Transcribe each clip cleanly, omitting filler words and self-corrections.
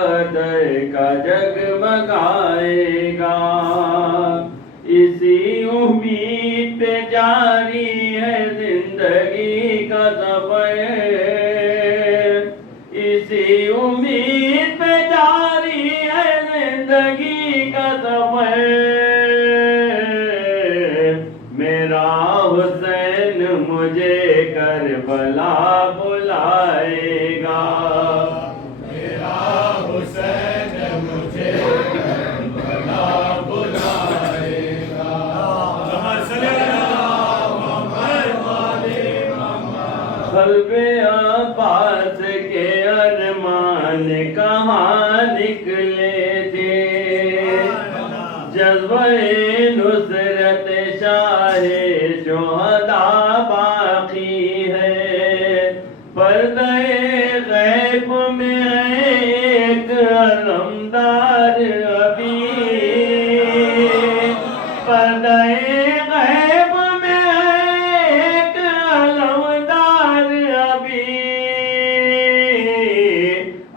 بدر کا جگمگائے گا، اسی امید پہ جاری ہے زندگی کا سفر، اسی امید پہ جاری ہے زندگی کا سفر، میرا حسین مجھے کربلا بلائے گا، میرا حسین مجھے کربلا بلائے گا، قلب عباس کے ارمان کہاں نکلے تھے، جذبہ نصرت شاہ شہداء باقی ہے، پردہ غیب میں ایک علمدار ابھی، پردہ غیب میں ایک علمدار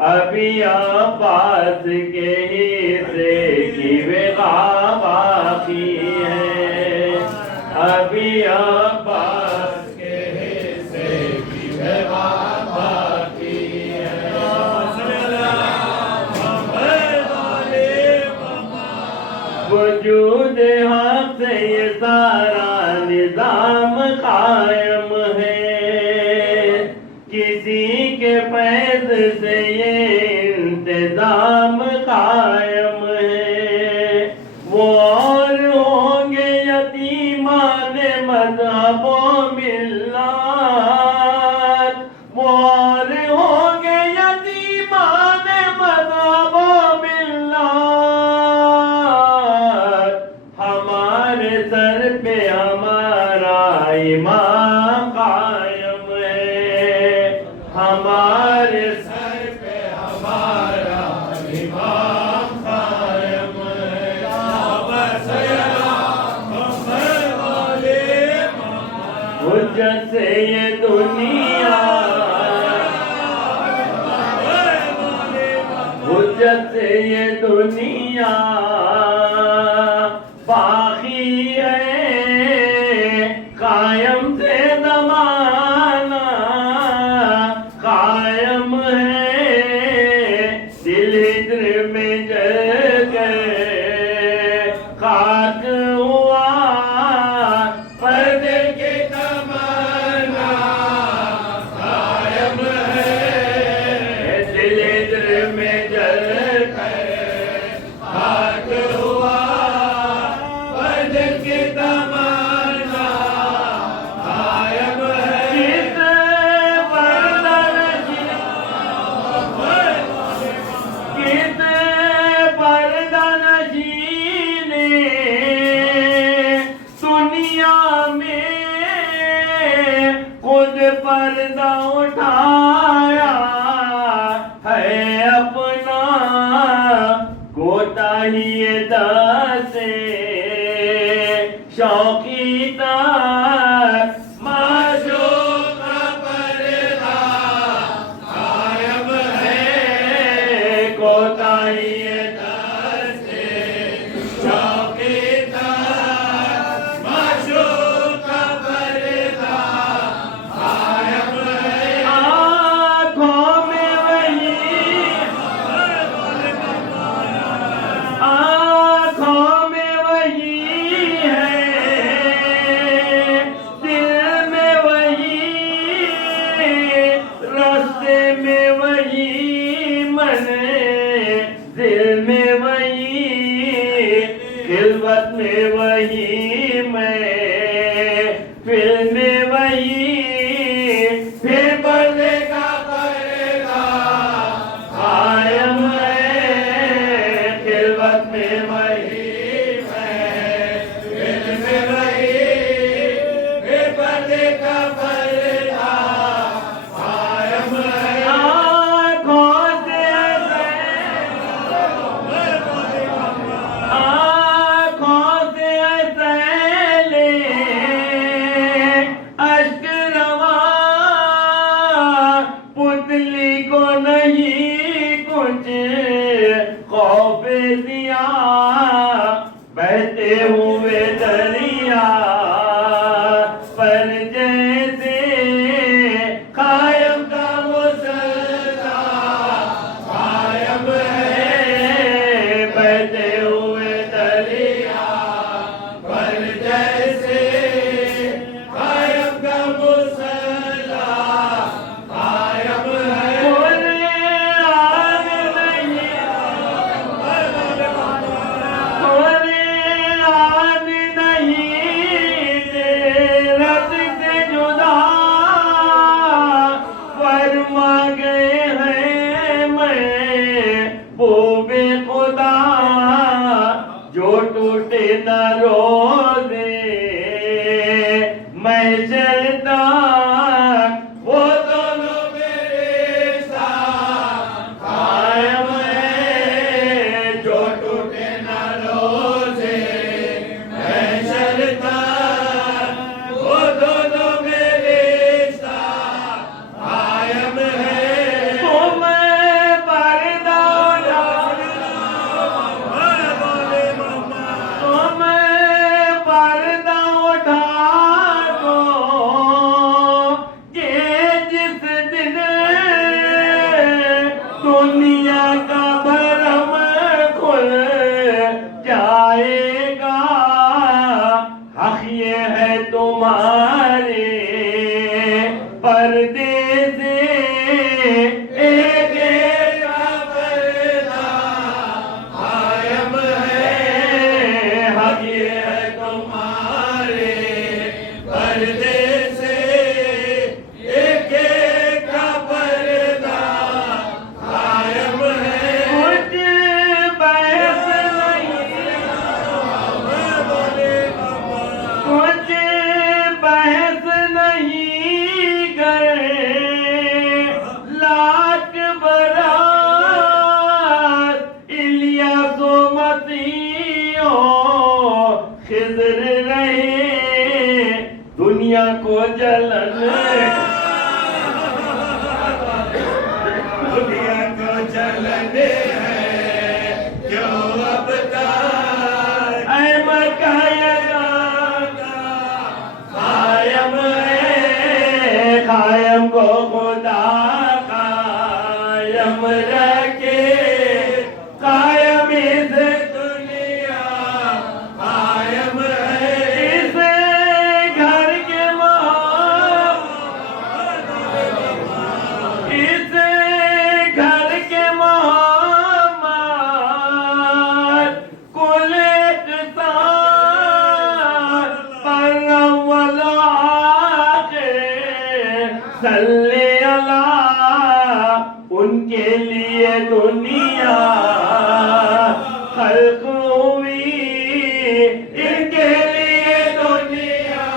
ابھی عباس کے حصے کی وقا باقی ہے، ابھی عباس کے حصے کی وقا باقی ہے، وجود حق سے یہ سارا نظام قائم ہے، کسی کے فیض سے یہ انتظام قائم ہے، وہ اور ہوں گے یتیمان مذہب و ملت، وہ اور ہوں گے یتیمان مذہب و ملت، ہمارے سر پہ ہمارا امام قائم ہے، ہمارے سر پہ ہمارا امام قائم ہے، حجت سے یہ دنیا، حجت سے یہ دنیا باقی ہے، قائم سے زمانہ قائم ہے، دل ہجر میں جل گئے خاک ہوا، پردے کی تمنا قائم ہے، دل ہجر میں جل گئے خاک ہوا، پردے کی تمنا قائم ہے، کس پردہ نشین، کس پردہ نشین دنیا میں خود پردہ اٹھایا ہے اپنا، کوتاہی دست شوقی تک معشوق کا پردہ قائم ہے، کوتاہی دست شوقی تک معشوق کا پردہ قائم ہے، آنکھوں میں وہی، آنکھوں میں وہی ہے، دل میں وہی، راستے میں وہی، من دل میں وہی، خلوت میں وہی، میں فل میں وہی، پھر پردے کا پردہ قائم ہے، خلوت میں وہی، دل میں وہی، بے پردے کا پردہ قائم ہے، آنکھوں سے ضیا بہتے ہوئے دریا پر جیسے قائم کا مسلسل قائم ہے بہتے ہوئے دریا پر جیسے قائم کا مسلسل قائم ہے کوئی آگ نہیں کوئی آگ نہیں رت سے جدا فرما گئے ہیں میں بوبے خدا جو ٹوٹے نہ روزے میں جلتا وہ دونوں میرے ساتھ قائم ہے جو ٹوٹے نہ روزے میں جلتا وہ دونوں میرے ساتھ قائم ہے تم پردہ تم پردہ اٹھا دو کہ جس دن دنیا کا بھرم کھل جائے گا حق یہ ہے تمہارے پردے سے ایک ایک کا پردہ قائم ہے حق یہ ہے تمہارے پردے سے ایک ایک کا پردہ قائم ہے کچھ بحث نہیں کچھ بحث نہیں گئے لاکھ برات الیاس و مسیح خضر رہے دنیا کو جلن دنیا کو جلن ہے کیوں اب تک اے مکہ قائم ہے قائم کو خدا قائم رکھے قائم اس دنیا قائم ہے اس گھر کے اس گھر کے محمد کل اقتصاد پر اول آخر صلی اللہ ان کے لیے دنیا خلق ہوئی ان کے لیے دنیا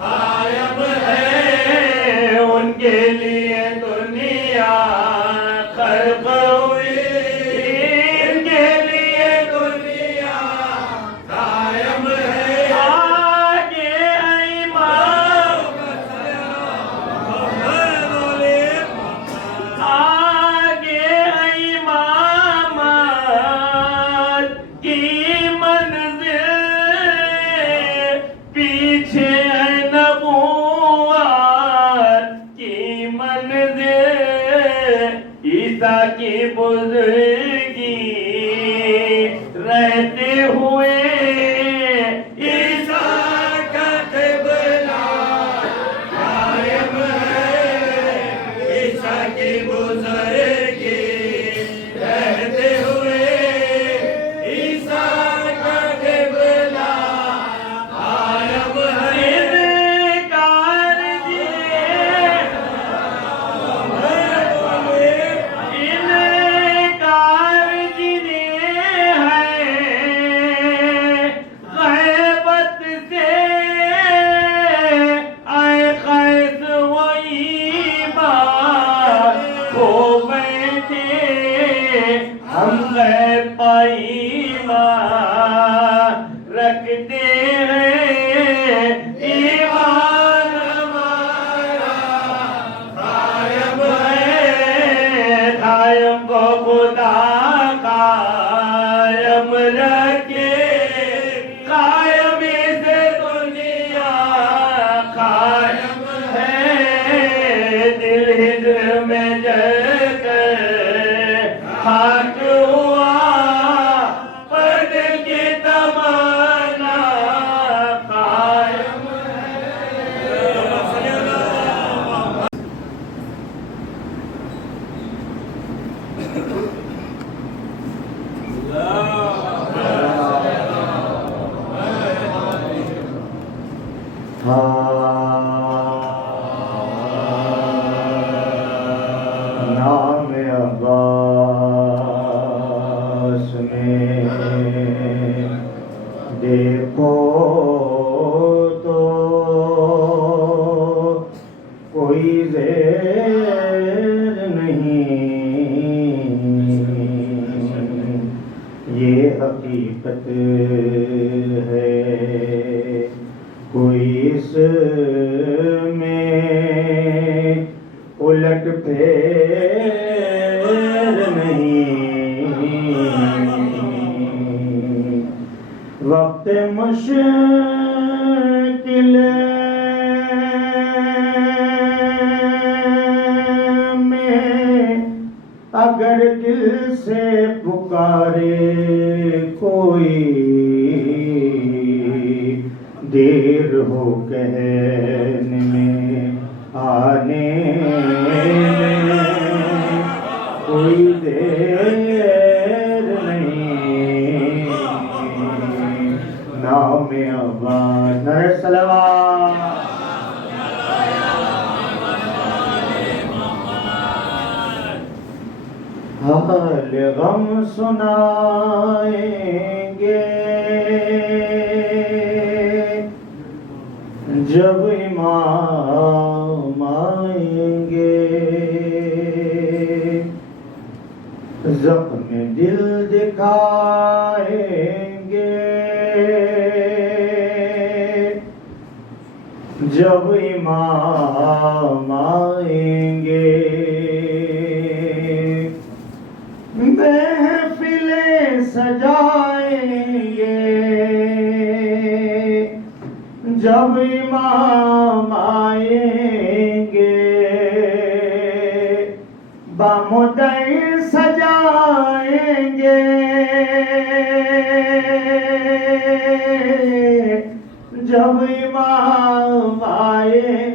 قائم ہے ان کے لیے دنیا خلق ہوئی ان کے لیے دنیا قائم ہے آگے ایمان آگے امامت کی منزل پیچھے ہے نبوت کی منزل عیسیٰ کی بزرگی رہتے ہوئے عیسیٰ کا قبلہ قائم ہے عیسیٰ کی بزرگی رہتے ہوئے عیسیٰ کا قبلہ قائم ہے انکار جنہیں ہے غیبت سے آئے قیس و ایمان کھو بیٹھے ہم غیب پر ایمان رکھتے ہیں ایمان ہمارا قائم ہے قائم کو خدا کا قدم رکھے قائم سے دنیا قائم ہے دل ہجر میں جل کر خاک ہوا پر دل کی تمنا قائم نام عباس میں دیکھو تو کوئی زیر نہیں، یہ حقیقت ہے کوئی اس میں الٹ پھیر نہیں، وقت مشکل میں اگر دل سے پکارے کوئی، دیر ہو کہنے میں آنے میں کوئی دیر نہیں، نام عباس نعرہ صلوات حال غم سنائیں گے جب امام آئیں گے، زخم دل دکھائیں گے جب امام آئیں گے، محفلیں سجائیں گے جب امام آئیں گے، بامدع سجائیں گے جب امام آئیں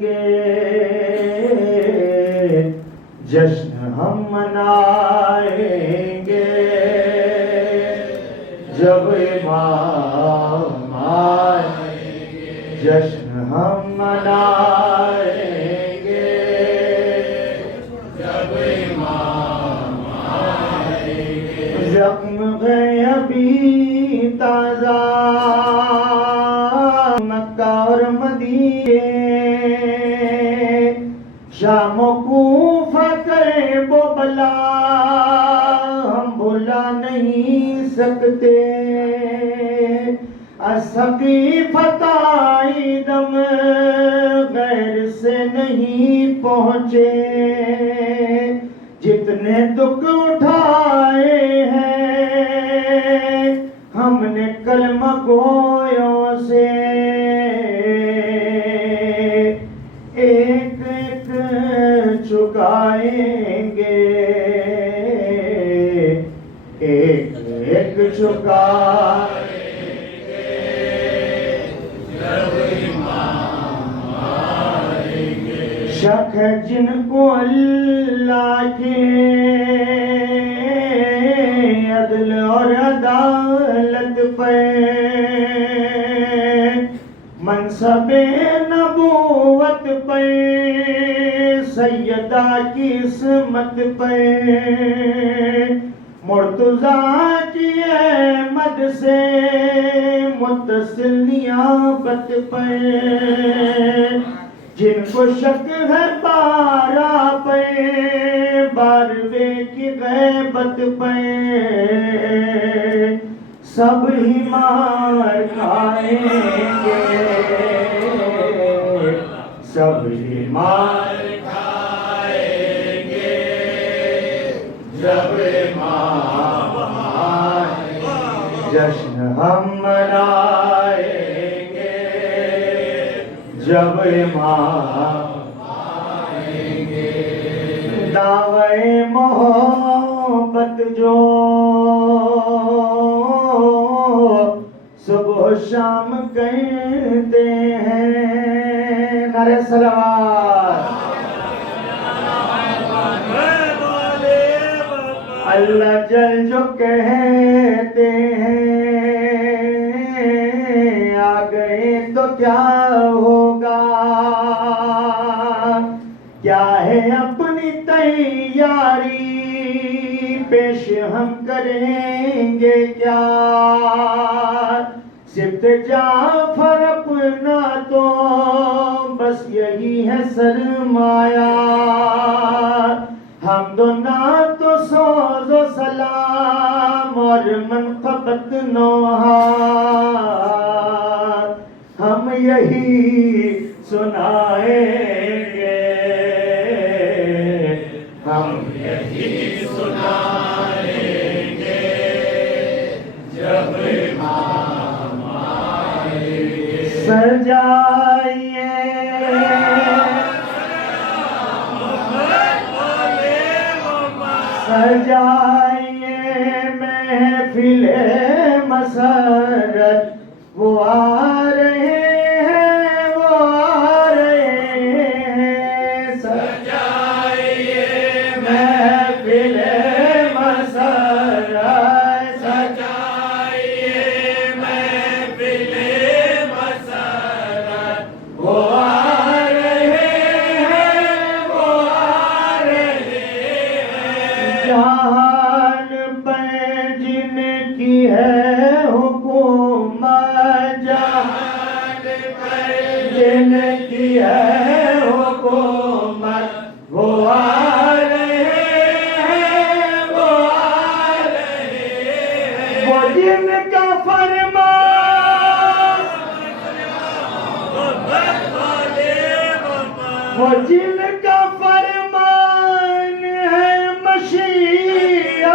گے، جشن ہم منائیں گے جب امام آئیں گے، جشن ہم منائیں گے جب امام آئیں گے، زخم ہے ابھی تازہ مکہ اور مدینے، شام و کوفہ کرے وہ بلا ہم بھلا نہیں سکتے، السقیفۃ آئی دم غیر سے نہیں پہنچے، جتنے دکھ اٹھائے ہیں ہم نے کلمہ گویوں سے، ایک ایک چکائیں گے ایک ایک چکائیں گے جب امام آئیں گے، شک ہے جن کو اللہ کے عدل اور عدالت پہ، منصب نبوت پہ، سیدہ کی عصمت پہ، مرتضیٰ کی احمد سے متصل نیابت پہ، جن کو شک ہے بارہ پہ، باروے کی غیبت پہ، سب ہی مار کھائیں گے سب ہی مار کھائیں گے جب امام آئیں گے، جشن ہم منائیں گے جب امام آئیں گے دعوے محبت جو صبح و شام کہتے ہیں نعرہ صلوات اللہ جل جو کہتے ہیں آ گئے تو کیا ہوگا کیا ہے اپنی تیاری پیش ہم کریں گے کیا صرف جعفر اپنا تو بس یہی ہے سرمایہ حمد و نعت و سوز و سلام اور منقبت نوحات ہم یہی سنائیں گے ہم یہی سنائیں گے جب امام آئیں گے سجائیے سجائیے محفل مسرت وہ آ رہے ہیں وہ آ رہے ہیں سجائیے محفل مسرت سجائیے محفل مسرت وہ آ رہے ہیں وہ آ رہے ہیں جہان پر جن کی ہے حکومت جہان پر جن کی ہے حکومت وہ آ رہے ہیں وہ آ رہے ہیں وہ جن کا فرمان وہ جن کا فرمان ہے مشیت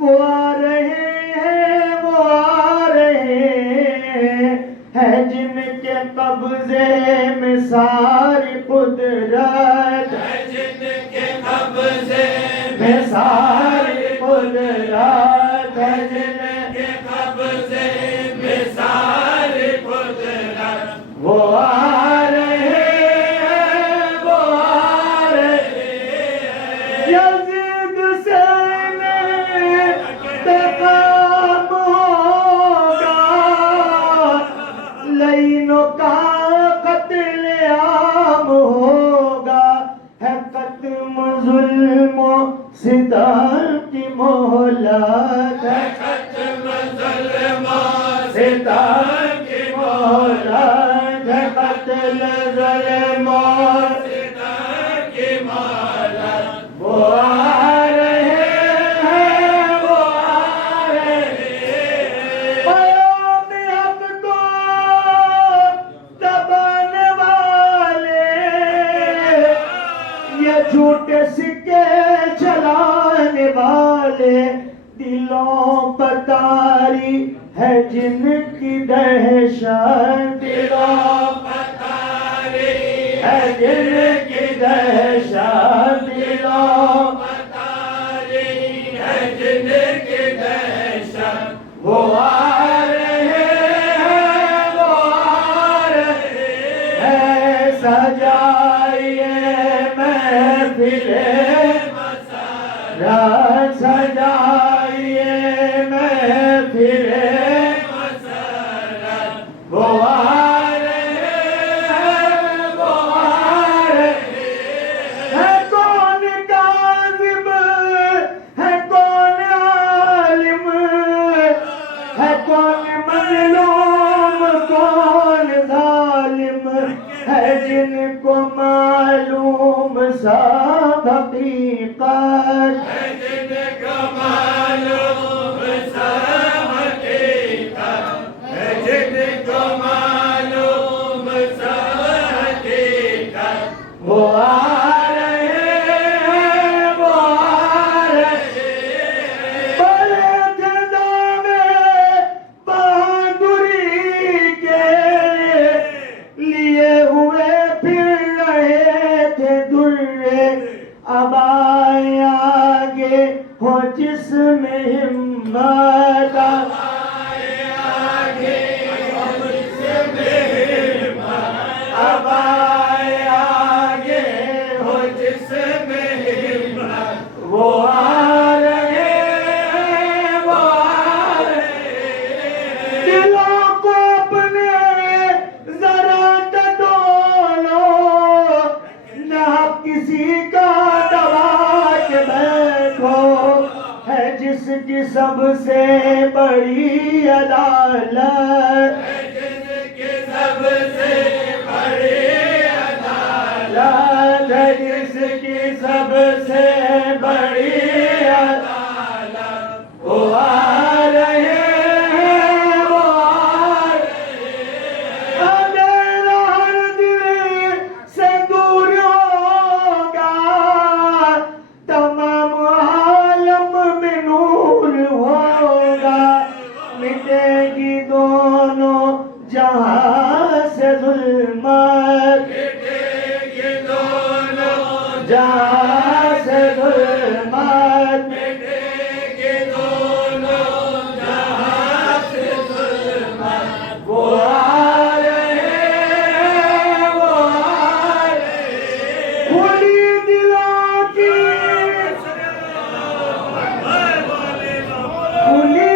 وہ آ رہے ہیں وہ آ رہے ہیں جن کے قبضے میں ساری قدرت ہے جن کے قبضے میں ساری قدرت ہے جن کے قبضے میں ساری قدرت وہ آ رہے ہیں وہ آ رہے ہیں یزید سے انتقام ہوگا لینوں کا قتل عام ہوگا ہے ختم ظلم و ستم کی مہلت ہے ختم ظلم و ستم کی مہلت ہے قتل ظلم و ستم کی مہلت وہ آ رہے ہیں وہ آ رہے ہیں پیام حق کو دبانے والے یہ جھوٹے سکے چلانے والے دلوں پر طاری ہے جن کی دہشت دلوں پر طاری ہے جن کی دہشت دلوں پر طاری ہے جن کی دہشت وہ آ رہے ہیں وہ آ رہے ہیں سجائیے محفل مسرت سجائیے محفل مسرت وہ آ رہے ہیں وہ آ رہے ہیں ہے کون کاذب ہے کون عالم ہے کون مظلوم کون ظالم ہے جن کو معلوم سبق ہو جس میں ہمت اب آئے آگے ہو جس میں ہمت وہ آ رہے ہیں وہ آ رہے ہیں دلوں کو اپنے ذرا ٹٹولو نہ کسی کا دبا کے بیٹھو ہے جس کی سب سے بڑی عدالت سب سے بڑی عدالت ہے جس کی سب سے بڑی عدالت وہ آ رہے ہیں وہ آ رہے ہیں اندھیرا ہر دل سے دور ہوگا تمام عالم میں نور ہوگا مٹے گی دونوں جہاں سے ظلمت یہ دونوں جہاں سے ظلمت یہ دونوں جہاں سے ظلمت وہ آ رہے ہیں وہ آ رہے ہیں کھلی دلوں کی کھلی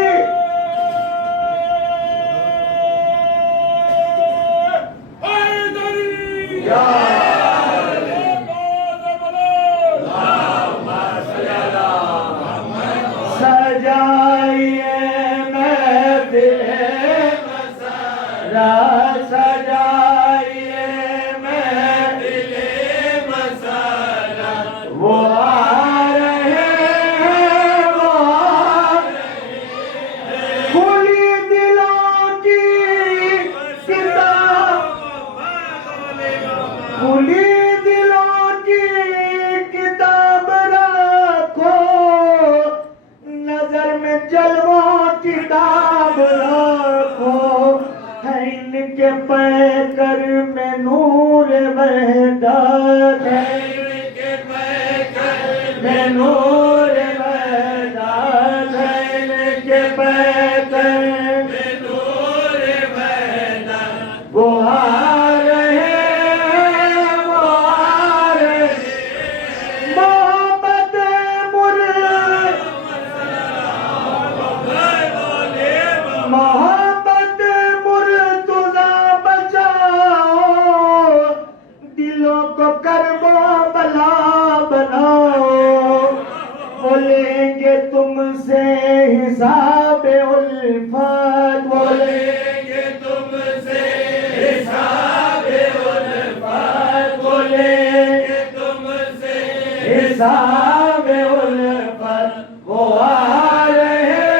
سجائیے محفل مسرہ سجائیے محفل مسرہ وہ آ رہے ہیں وہ آ رہے ہیں کھلی دلوں کی کتاب کھلی دلوں کی کتاب رکھو نظر میں جلوہ کتاب رکھو ہے ان کے پیکر میں نور وحدت ہے ان کے پیکر میں نور وحدت ہے ان کے پیکر میں نور وحدت وہ آ رہے ہیں وہ آ رہے ہیں محبت محبت مرتضی بچاؤ دلوں کو کرب و بلا بناؤ بولیں گے تم سے حساب الفت بولیں گے تم سے حساب الفت بولیں گے تم سے حساب الفت وہ آ رہے ہیں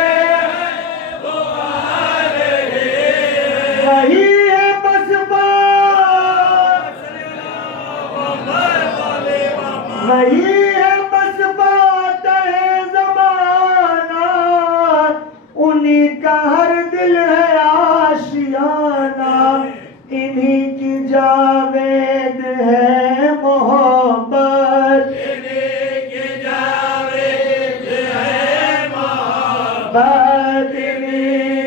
وہی ہے بس بات وہی ہے بس بات ہے زمانہ انہی کا ہر دل ہے آشیانہ انہی کی جاوید ہے محبت انہی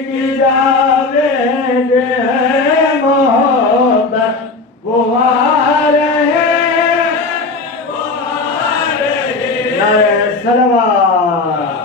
کی جاوید ہے محبت وہ آ رہے ہیں نعرہ صلوات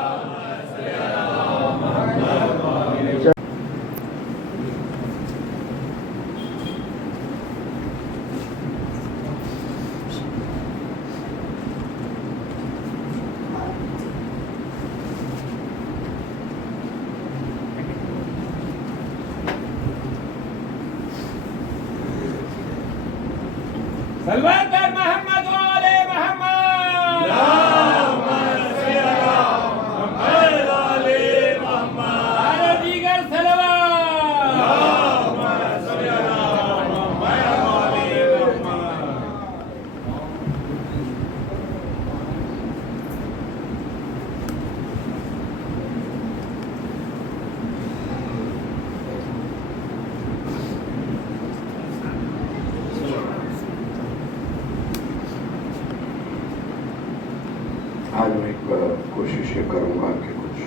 کروں گا کہ کچھ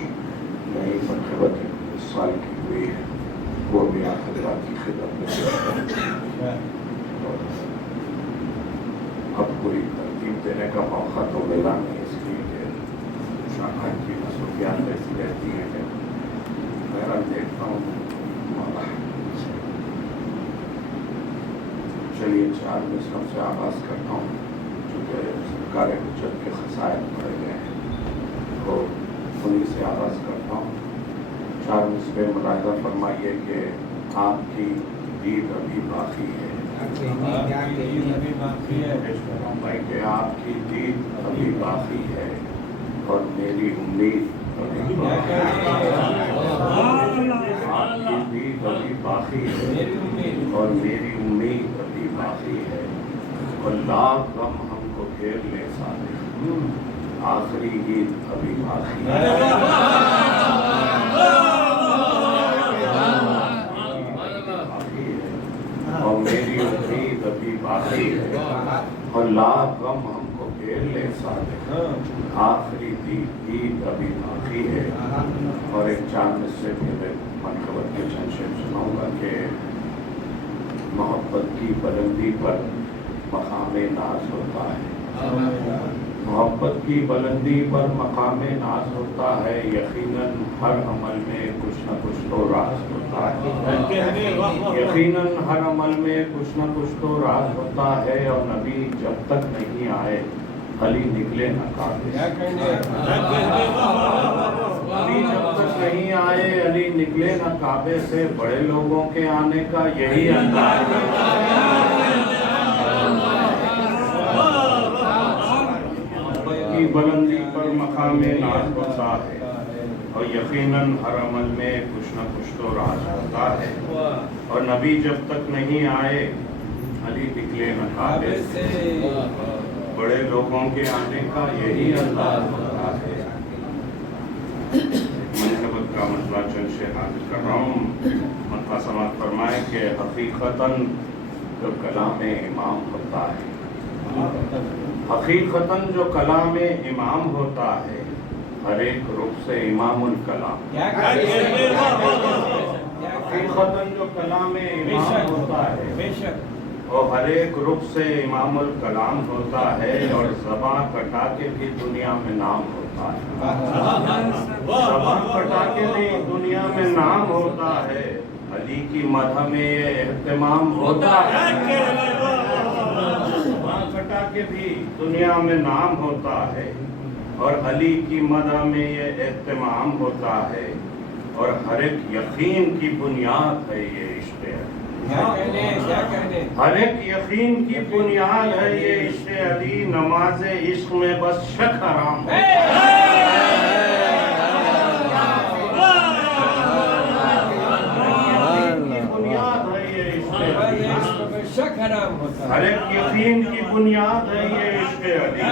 نئی منقبت اس سال کی ہوئی ہے وہ بھی آپ حضرات کی خدمت میں پیش کروں گا۔ اب کوئی ترتیب دینے کا موقع تو ملا نہیں، اس لیے کہ شاخان کی مصروفیات ایسی رہتی ہیں کہ بہرحال دیکھتا ہوں۔ چلیے 4 مصرف سے آغاز کرتا ہوں، چونکہ سرکار حجت کے خسائر پڑے گئے ہیں تو انہیں سے آغاز کرتا ہوں۔ 4 مصرف ملاحظہ فرمائیے کہ آپ کی دید ابھی باقی ہے، بھائی کہ آپ کی دید ابھی باقی ہے اور میری امید ابھی باقی ہے۔ آپ کی دید ابھی باقی ہے اور میری امید ابھی باقی ہے، اور لاکھ غم ہم کو گھیر لے سارے، آخری عید ابھی باقی ہے۔ اور میری امید ابھی باقی ہے، اور لاکھ غم ہم کو گھیر لے سارے، آخری عید ابھی باقی ہے۔ اور ایک 4 مصرے میرے منقبت کے چند شعر سناؤں گا کہ محبت کی بلندی پر مقام ناز ہوتا ہے، محبت کی بلندی پر مقام ناز ہوتا ہے، یقیناً ہر عمل میں کچھ نہ کچھ تو راز ہوتا ہے، یقیناً ہر عمل میں کچھ نہ کچھ تو راز ہوتا ہے، اور نبی جب تک نہیں آئے علی نکلے نہ کعبے سے، علی جب تک نہیں آئے علی نکلے نہ کعبے سے، بڑے لوگوں کے آنے کا یہی انداز ہے، کی بلندی پر مقام ناز ہوتا ہے، اور یقیناً ہر عمل میں کچھ نہ کچھ تو راز ہوتا ہے، اور نبی جب تک نہیں آئے علی نکلے نہ کعبے سے، بڑے لوگوں کے آنے کا یہی انداز ہوتا ہے۔ منقبت کا مسئلہ چند شعر حاضر کر رہا ہوں، مطلع سماعت فرمائے کہ حقیقتاً جو کلام امام ہوتا ہے، حقیقتاً جو کلام امام ہوتا ہے، ہر ایک رخ سے امام الکلام، حقیقتاً جو کلام امام ہوتا ہے اور ہر ایک رخ سے امام الکلام ہوتا ہے، اور زباں کٹا کے بھی دنیا میں نام ہوتا ہے، زباں کٹا کے بھی دنیا میں نام ہوتا ہے، علی کی مدح میں یہ اہتمام ہوتا ہے، زباں کٹا کے بھی دنیا میں نام ہوتا ہے، اور علی کی مدح میں یہ اہتمام ہوتا ہے، اور ہر ایک یقین کی بنیاد ہے یہ عشق علی، ہر ایک یقین کی بنیاد ہے یہ عشق علی، نماز عشق میں بس شک حرام ہے، ہر ایک یقین کی بنیاد ہے یہ عشق علی،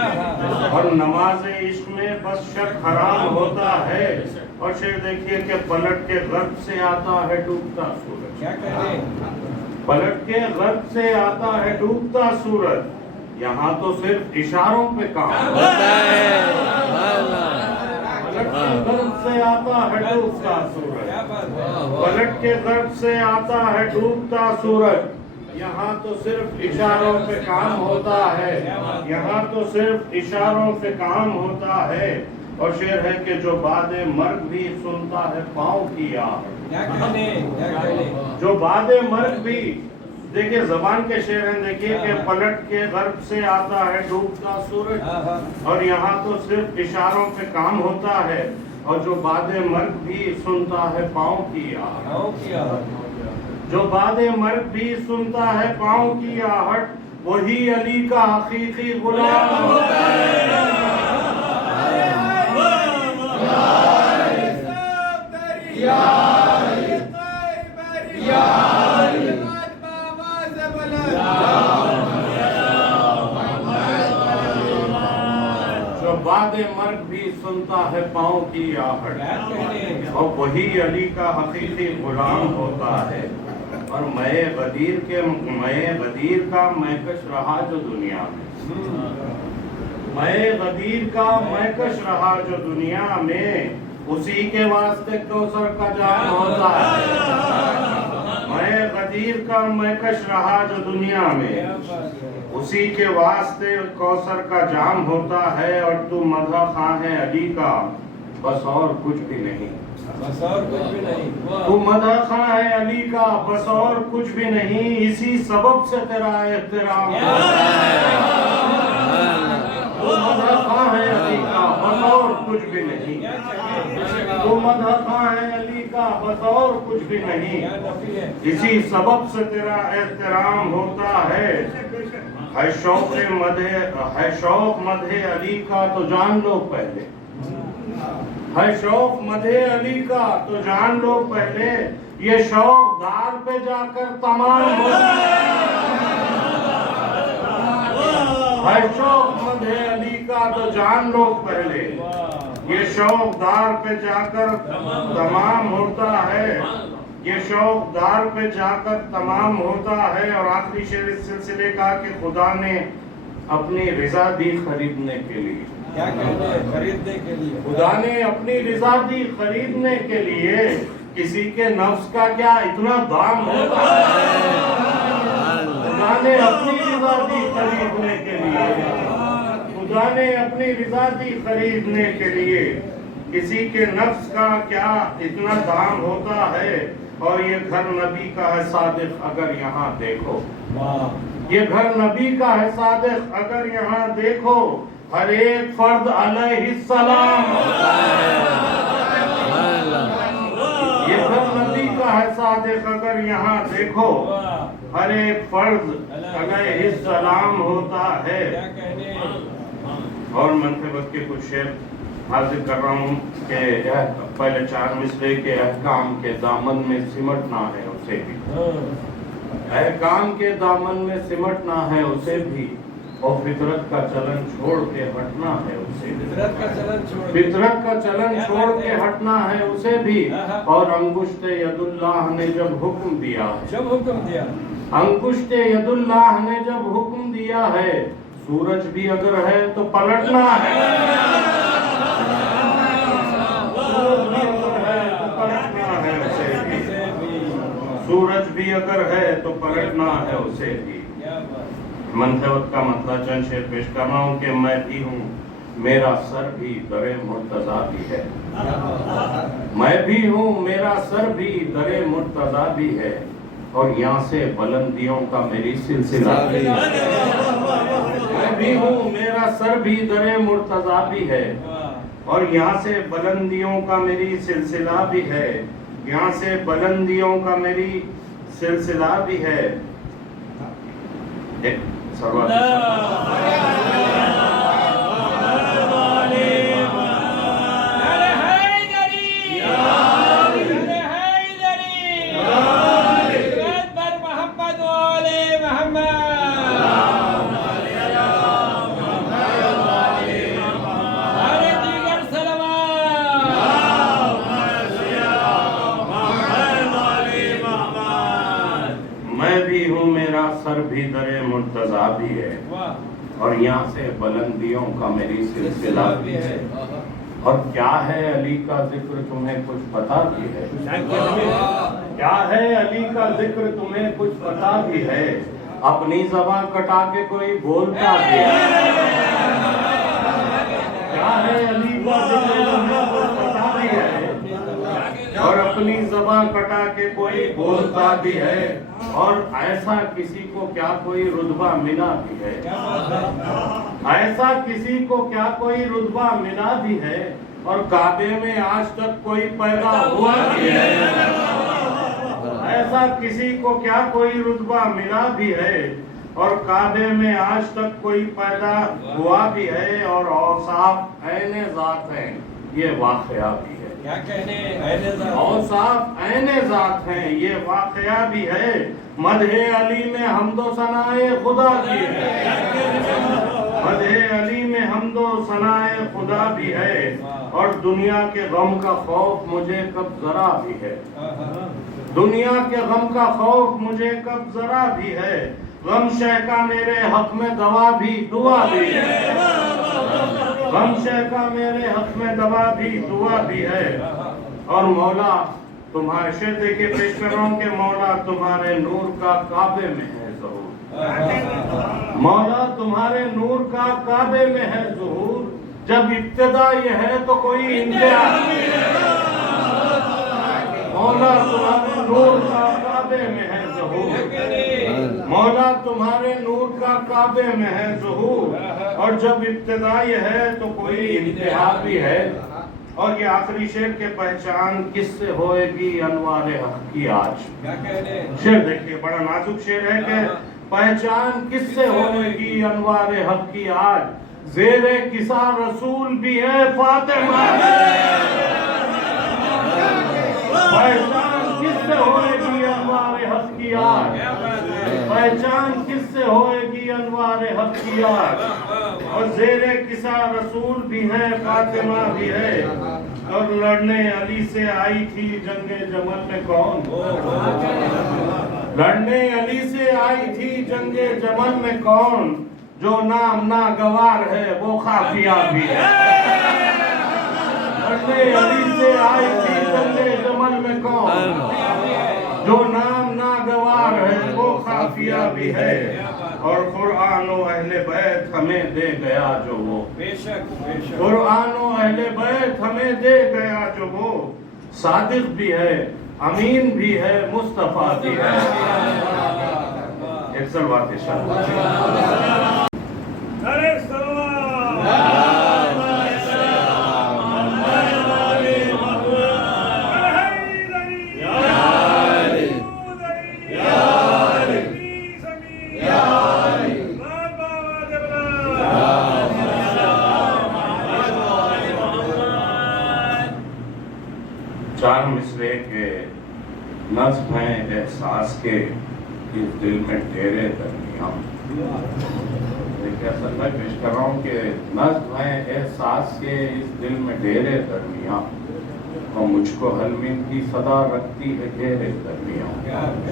اور نماز عشق میں بس شک حرام ہوتا ہے، اور شعر دیکھیے کہ پلٹ کے غرب سے آتا ہے ڈوبتا سورج، پلٹ کے غرب سے آتا ہے ڈوبتا سورج، یہاں تو صرف اشاروں پہ کام ہوتا ہے، پلٹ کے غرب سے آتا ہے ڈوبتا سورج، پلٹ کے غرب سے آتا ہے ڈوبتا سورج، یہاں تو صرف اشاروں پہ کام ہوتا ہے، یہاں تو صرف اشاروں پہ کام ہوتا ہے، اور شعر ہے کہ جو بعد مرگ بھی سنتا ہے پاؤں کی آہٹ، جو بعد مرگ بھی، دیکھیں زبان کے شعر ہیں، دیکھیے کہ پلٹ کے غرب سے آتا ہے ڈوبتا سورج، اور یہاں تو صرف اشاروں پہ کام ہوتا ہے، اور جو بعد مرگ بھی سنتا ہے پاؤں کی آہٹ، جو بعد مرگ بھی سنتا ہے پاؤں کی آہٹ، وہی علی کا حقیقی غلام ہوتا ہے۔ جو بعد مرگ بھی سنتا ہے پاؤں کی آہٹ، اور وہی علی کا حقیقی غلام ہوتا ہے، اور میں غدیر کا مہکش رہا جو دنیا میں، میں غدیر کا مہکش رہا جو دنیا میں اسی کے واسطے کوثر کا جام ہوتا ہے میں غدیر کا مہکش رہا جو دنیا میں اسی کے واسطے کوثر کا جام ہوتا ہے اور تو مدح خواہ ہے علی کا بس اور کچھ بھی نہیں بس اور کچھ بھی نہیں تو مدح خواہ ہے علی کا بس اور کچھ بھی نہیں اسی سبب سے تیرا احترام ہوتا ہے تو مدح خواہ ہے علی کا بس اور کچھ بھی نہیں تو مدح خواہ ہے علی کا بس اور کچھ بھی نہیں اسی سبب سے تیرا احترام ہوتا ہے شوق مدح علی کا تو جان لو پہلے ہے شوق مدح علی کا تو جان لو پہلے یہ شوق دار پہ جا کر تمام ہوتا ہے شوق مدح علی کا تو جان لو پہلے یہ شوق دار پہ جا کر تمام ہوتا ہے یہ شوق دار پہ جا کر تمام ہوتا ہے اور آخری شعر اس سلسلے کا کہ خدا نے اپنی رضا دی خریدنے کے لیے کیا کہتے ہیں خریدنے کے لیے خدا نے اپنی رضا دی خریدنے کے لیے کسی کے نفس کا کیا اتنا دام ہوتا ہے خدا نے اپنی رضا دی خریدنے کے لیے خدا نے اپنی رضا دی خریدنے کے لیے کسی کے نفس کا کیا اتنا دام ہوتا ہے اور یہ گھر نبی کا ہے صادق اگر یہاں دیکھو یہ گھر نبی کا ہے صادق اگر یہاں دیکھو ہر ایک فرد علیہ السلام ہوتا ہے یہ گھر نبی کا ہے صادق اگر یہاں دیکھو ہر ایک فرد علیہ السلام ہوتا ہے اور منقبت کے کچھ شعر حاضر کر رہا ہوں کہ پہلے 4 مصرے کے احکام کے دامن میں سمٹنا ہے اسے بھی احکام کے دامن میں سمٹنا ہے اسے بھی اور فطرت کا چلن چھوڑ کے ہٹنا ہے اسے فطرت کا چلن چھوڑ کے ہٹنا ہے اسے بھی اور انگشت ید اللہ نے جب حکم دیا انگشت ید اللہ نے جب حکم دیا ہے سورج بھی اگر ہے تو پلٹنا ہے سورج بھی اگر ہے تو پلٹنا ہے اسے بھی منتوت کا مطلب چند شعر پیش کر رہا ہوں کہ میں بھی ہوں میرا سر بھی در مرتضیٰ بھی ہے میں بھی ہوں میرا سر بھی در مرتضیٰ بھی ہے اور یہاں سے بلندیوں کا میری سلسلہ بھی ہے میں بھی ہوں میرا سر بھی در مرتضیٰ بھی ہے اور یہاں سے بلندیوں کا میری سلسلہ بھی ہے یہاں سے بلندیوں کا میری سلسلہ بھی ہے ایک سر بھی در مرتضیٰ بھی ہے اور یہاں سے بلندیوں کا میری سلسلہ بھی ہے اور کیا ہے علی کا ذکر تمہیں کچھ پتا بھی ہے کیا ہے علی کا ذکر تمہیں کچھ پتا بھی ہے اپنی زبان کٹا کے کوئی بولتا بھی ہے کیا ہے علی کا ذکر تمہیں کچھ پتا بھی ہے اور اپنی زبان کٹا کے کوئی بولتا بھی ہے اور ایسا کسی کو کیا کوئی رتبہ ملا بھی ہے ایسا کسی کو کیا کوئی رتبہ ملا بھی ہے اور کعبے میں آج تک کوئی پیدا ہوا بھی ہے ایسا کسی کو کیا کوئی رتبہ ملا بھی ہے اور کعبے میں آج تک کوئی پیدا ہوا بھی ہے اور اوصاف عین ذات ہیں یہ واقعہ بھی ہے کیا کہنے اوصاف عین ذات ہیں یہ واقعہ بھی ہے مدح علی میں حمد و ثنائے خدا بھی ہے مدح علی میں حمد و ثنائے خدا بھی ہے اور دنیا کے غم کا خوف مجھے کب ذرا بھی ہے دنیا کے غم کا خوف مجھے کب ذرا بھی ہے غم شے کا میرے حق میں دوا بھی دعا بھی ہے غم شے کا میرے حق میں دوا بھی دعا بھی ہے اور مولا تمہارے شیر دیکھیے پیش کر رہا ہوں کہ مولا تمہارے نور کا کعبے میں ہے ظہور مولا تمہارے نور کا کعبے میں ہے ظہور جب ابتدا یہ ہے تو کوئی انتہا نہیں ہے مولا تمہارے نور کا کعبے میں ہے ظہور مولا تمہارے نور کا کعبے میں ہے ظہور اور جب ابتدا یہ ہے تو کوئی انتہا بھی ہے اور یہ آخری شعر کے پہچان کس سے ہوئے گی انوار حق کی آج شعر دیکھیے بڑا نازک شعر ہے کہ پہچان کس سے ہوئے گی انوار حق کی آج زیر کسا رسول بھی ہے فاطمہ پہچان کس سے ہوئے گی انوار حق کی آج پہچان کس سے ہوئے گی انوار حق کی آج اور زیر کسا رسول بھی ہے فاطمہ بھی ہے اور لڑنے علی سے آئی تھی جنگ جمل میں کون لڑنے علی سے آئی تھی جنگ جمل میں کون جو نام ناگوار ہے وہ خافیہ بھی ہے لڑنے علی سے آئی تھی جنگ جمل میں کون جو نام ناگوار ہے وہ خافیہ بھی ہے اور قرآن و اہل بیت ہمیں دے گیا جو وہ قرآن و اہل بیت ہمیں دے گیا جو وہ صادق بھی ہے امین بھی ہے مصطفیٰ بھی ہے ایک سلوات ارشاد ارے سلام چار مصرے کے نظم ہیں احساس کے اس دل میں ڈیرے درمیان دیکھیں اصل میں پیش کر رہا ہوں کہ نظم ہیں احساس کے اس دل میں ڈیرے درمیان اور مجھ کو حلمین کی صدا رکھتی ہے گھیرے درمیان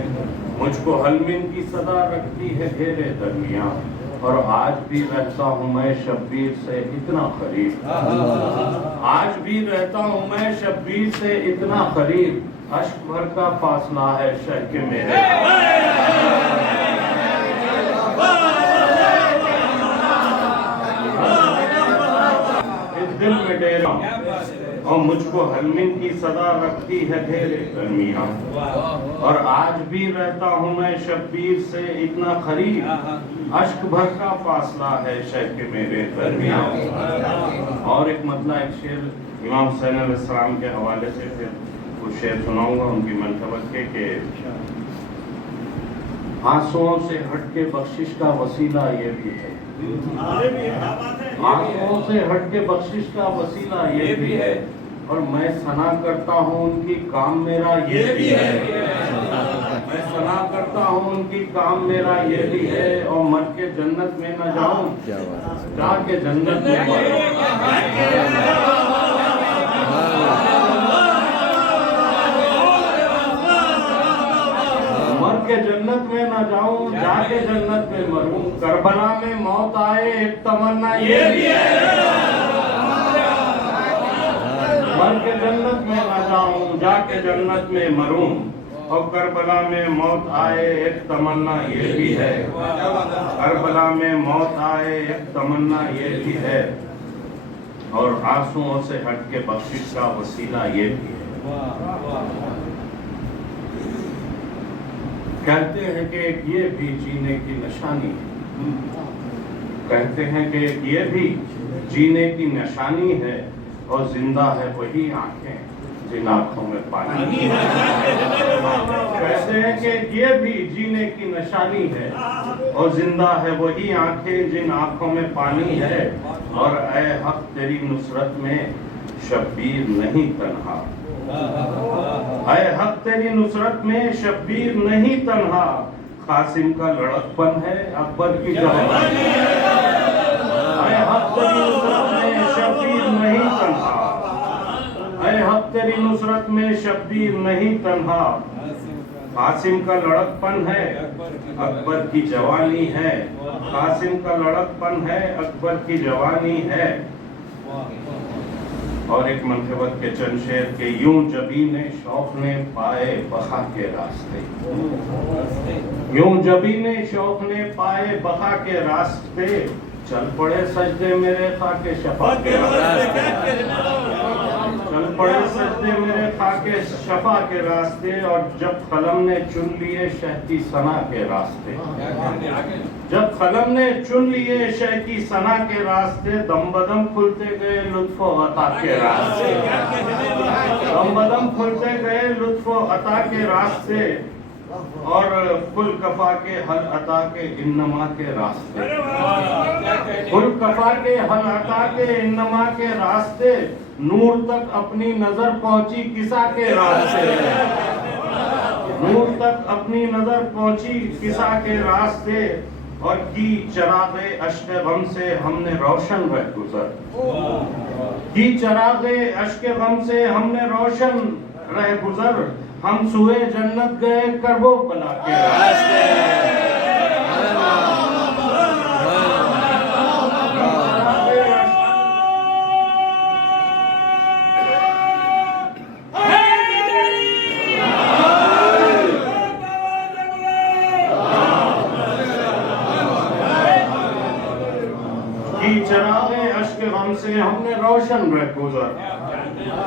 مجھ کو حلمین کی صدا رکھتی ہے گھیرے درمیان اور آج بھی رہتا ہوں میں شبیر سے اتنا قریب آج بھی رہتا ہوں میں شبیر سے اتنا قریب اشک بھر کا فاصلہ ہے شہ کے میرے اس دل میں ڈیرا اور مجھ کو حلمین کی صدا رکھتی ہے گھیرے درمیان اور آج بھی رہتا ہوں میں شبیر سے اتنا قریب اشک بھر کا فاصلہ ہے شہ کے میرے درمیان اور ایک مطلع ایک شعر امام حسین علیہ السلام کے حوالے سے پھر کچھ شعر سناؤں گا ان کی منقبت کے کہ آنسوؤں سے ہٹ کے بخشش کا وسیلہ یہ بھی ہے آنسوؤں سے ہٹ کے بخشش کا وسیلہ یہ بھی ہے اور میں ثنا کرتا ہوں ان کی کام میرا یہ بھی ہے میں ثنا کرتا ہوں ان کی کام میرا یہ بھی ہے اور مر کے جنت میں نہ جاؤں جا کے جنت میں مر کے جنت میں نہ جاؤں جا کے جنت میں مروں کربلا میں موت آئے ایک تمنا یہ بھی ہے مر کے جنت میں نہ جاؤں جا کے جنت میں مروں اور کربلا میں موت آئے ایک تمنا یہ بھی ہے کربلا میں موت آئے ایک تمنا یہ بھی ہے اور آنسوؤں سے ہٹ کے بخشش کا وسیلہ یہ بھی ہے کہتے ہیں کہ یہ بھی جینے کی نشانی ہے کہتے ہیں کہ یہ بھی جینے کی نشانی ہے اور زندہ ہے وہی آنکھیں جن آنکھوں میں پانی کہتے ہیں کہ یہ بھی جینے کی نشانی ہے اور زندہ ہے وہی آنکھیں جن آنکھوں میں پانی ہے اور اے حق تیری نصرت میں شبیر نہیں تنہا اے حق تیری نصرت میں شبیر نہیں تنہا قاسم کا لڑک پن ہے اکبر کی جوانی اے حق تیری نصرت میں شبیر نہیں تنہا اے حق تیری نصرت میں شبیر نہیں تنہا قاسم کا لڑک پن ہے اکبر کی جوانی ہے قاسم کا لڑک پن ہے اکبر کی جوانی ہے اور ایک منقبت کے چند شعر کے یوں جبین شوق نے پائے بقا کے راستے، یوں جبین شوق نے پائے بقا کے راستے، چل پڑے سجدے میرے خاک شفا کے راستے، چل پڑے سجدے میرے خاک شفا کے راستے، اور جب قلم نے چن لیے شہ کی ثنا کے راستے، جب قلم نے چن لیے شہ کی ثنا کے راستے، دم بدم کھلتے گئے لطف و عطا کے راستے، دم بدم کھلتے گئے لطف و عطا کے راستے، اور کل کفا کے حل عطا کے انما کے راستے، کل کفا کے حل عطا کے انما کے راستے، نور تک اپنی نظر پہنچی کسا کے راستے، نور تک اپنی نظر پہنچی کسا کے راستے، اور کی چراغ اشک غم سے ہم نے روشن رہ گزر، کی چراغ اشک غم سے ہم نے روشن رہ گزر، ہم سوئے جنت گئے کرب و بلا کے راستے۔ چراغ اشک غم سے ہم نے روشن رہ گزر،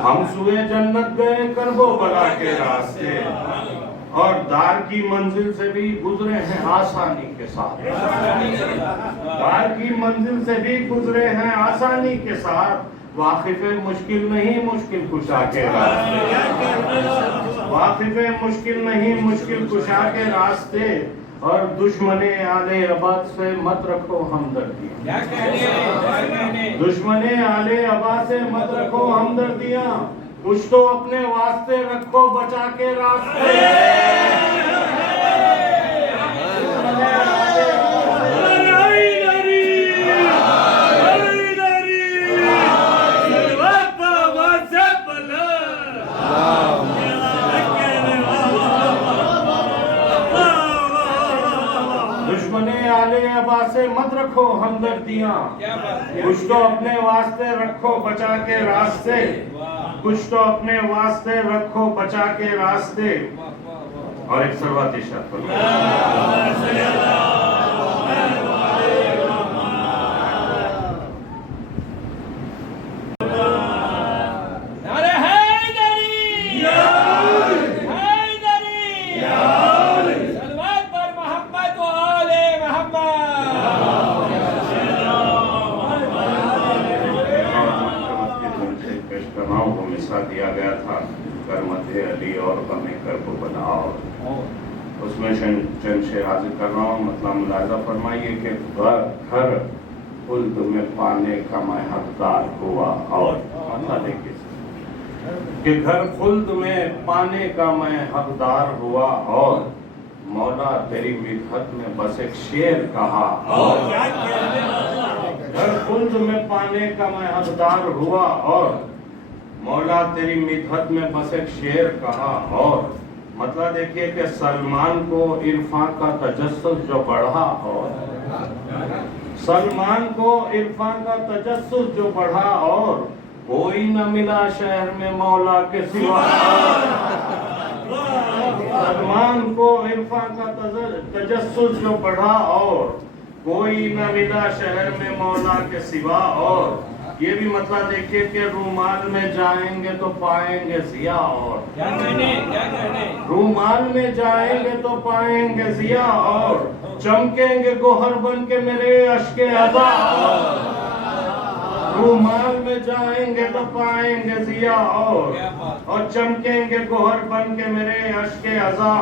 ہم سوئے جنت گئے کرب و بلا کے راستے، اور دار کی منزل سے بھی گزرے ہیں آسانی کے ساتھ، دار کی منزل سے بھی گزرے ہیں آسانی کے ساتھ، واقف مشکل نہیں مشکل کشا کے راستے، واقف مشکل نہیں مشکل کشا کے راستے، اور دشمن آل اباد سے مت رکھو ہمدردیاں، دشمن آل اباد سے مت رکھو ہمدردیاں، کچھ تو اپنے واسطے رکھو بچا کے راستے۔ سے مت رکھو ہمدردیاں، کچھ تو اپنے واسطے رکھو بچا کے راستے، کچھ تو اپنے واسطے رکھو بچا کے راستے، اور ایک سرواتی شرط دیا گیا تھا، کرمت علی اور غم کرب بناؤ، اس میں چند شعر حاضر کر رہا ہوں، مطلب ملاحظہ فرمائیے کہ گھر خلد میں پانے کا میں حقدار ہوا، اور مطلب دیکھیے کہ گھر خلد میں پانے کا میں حقدار ہوا، اور مولا تیری مدحت میں بس ایک شعر کہا، اور گھر خلد میں پانے کا میں حقدار ہوا، اور مولا تیری مدحت میں بس ایک شعر کہا، اور مطلب دیکھیے کہ سلمان کو عرفان کا تجسس جو بڑھا، اور سلمان کو عرفان کا تجسس جو بڑھا، اور کوئی نہ ملا شہر میں مولا کے سوا، سلمان کو عرفان کا تجسس جو بڑھا، اور کوئی نہ ملا شہر میں مولا کے سوا، اور یہ بھی مطلب دیکھیے کہ رومال میں جائیں گے تو پائیں گے ضیاء، اور رومال میں جائیں گے تو پائیں گے ضیاء، اور چمکیں گے گوہر بن کے میرے اشک عزا، رومال میں جائیں گے تو پائیں گے ضیاء، اور چمکیں گے گوہر بن کے میرے اشک عزا،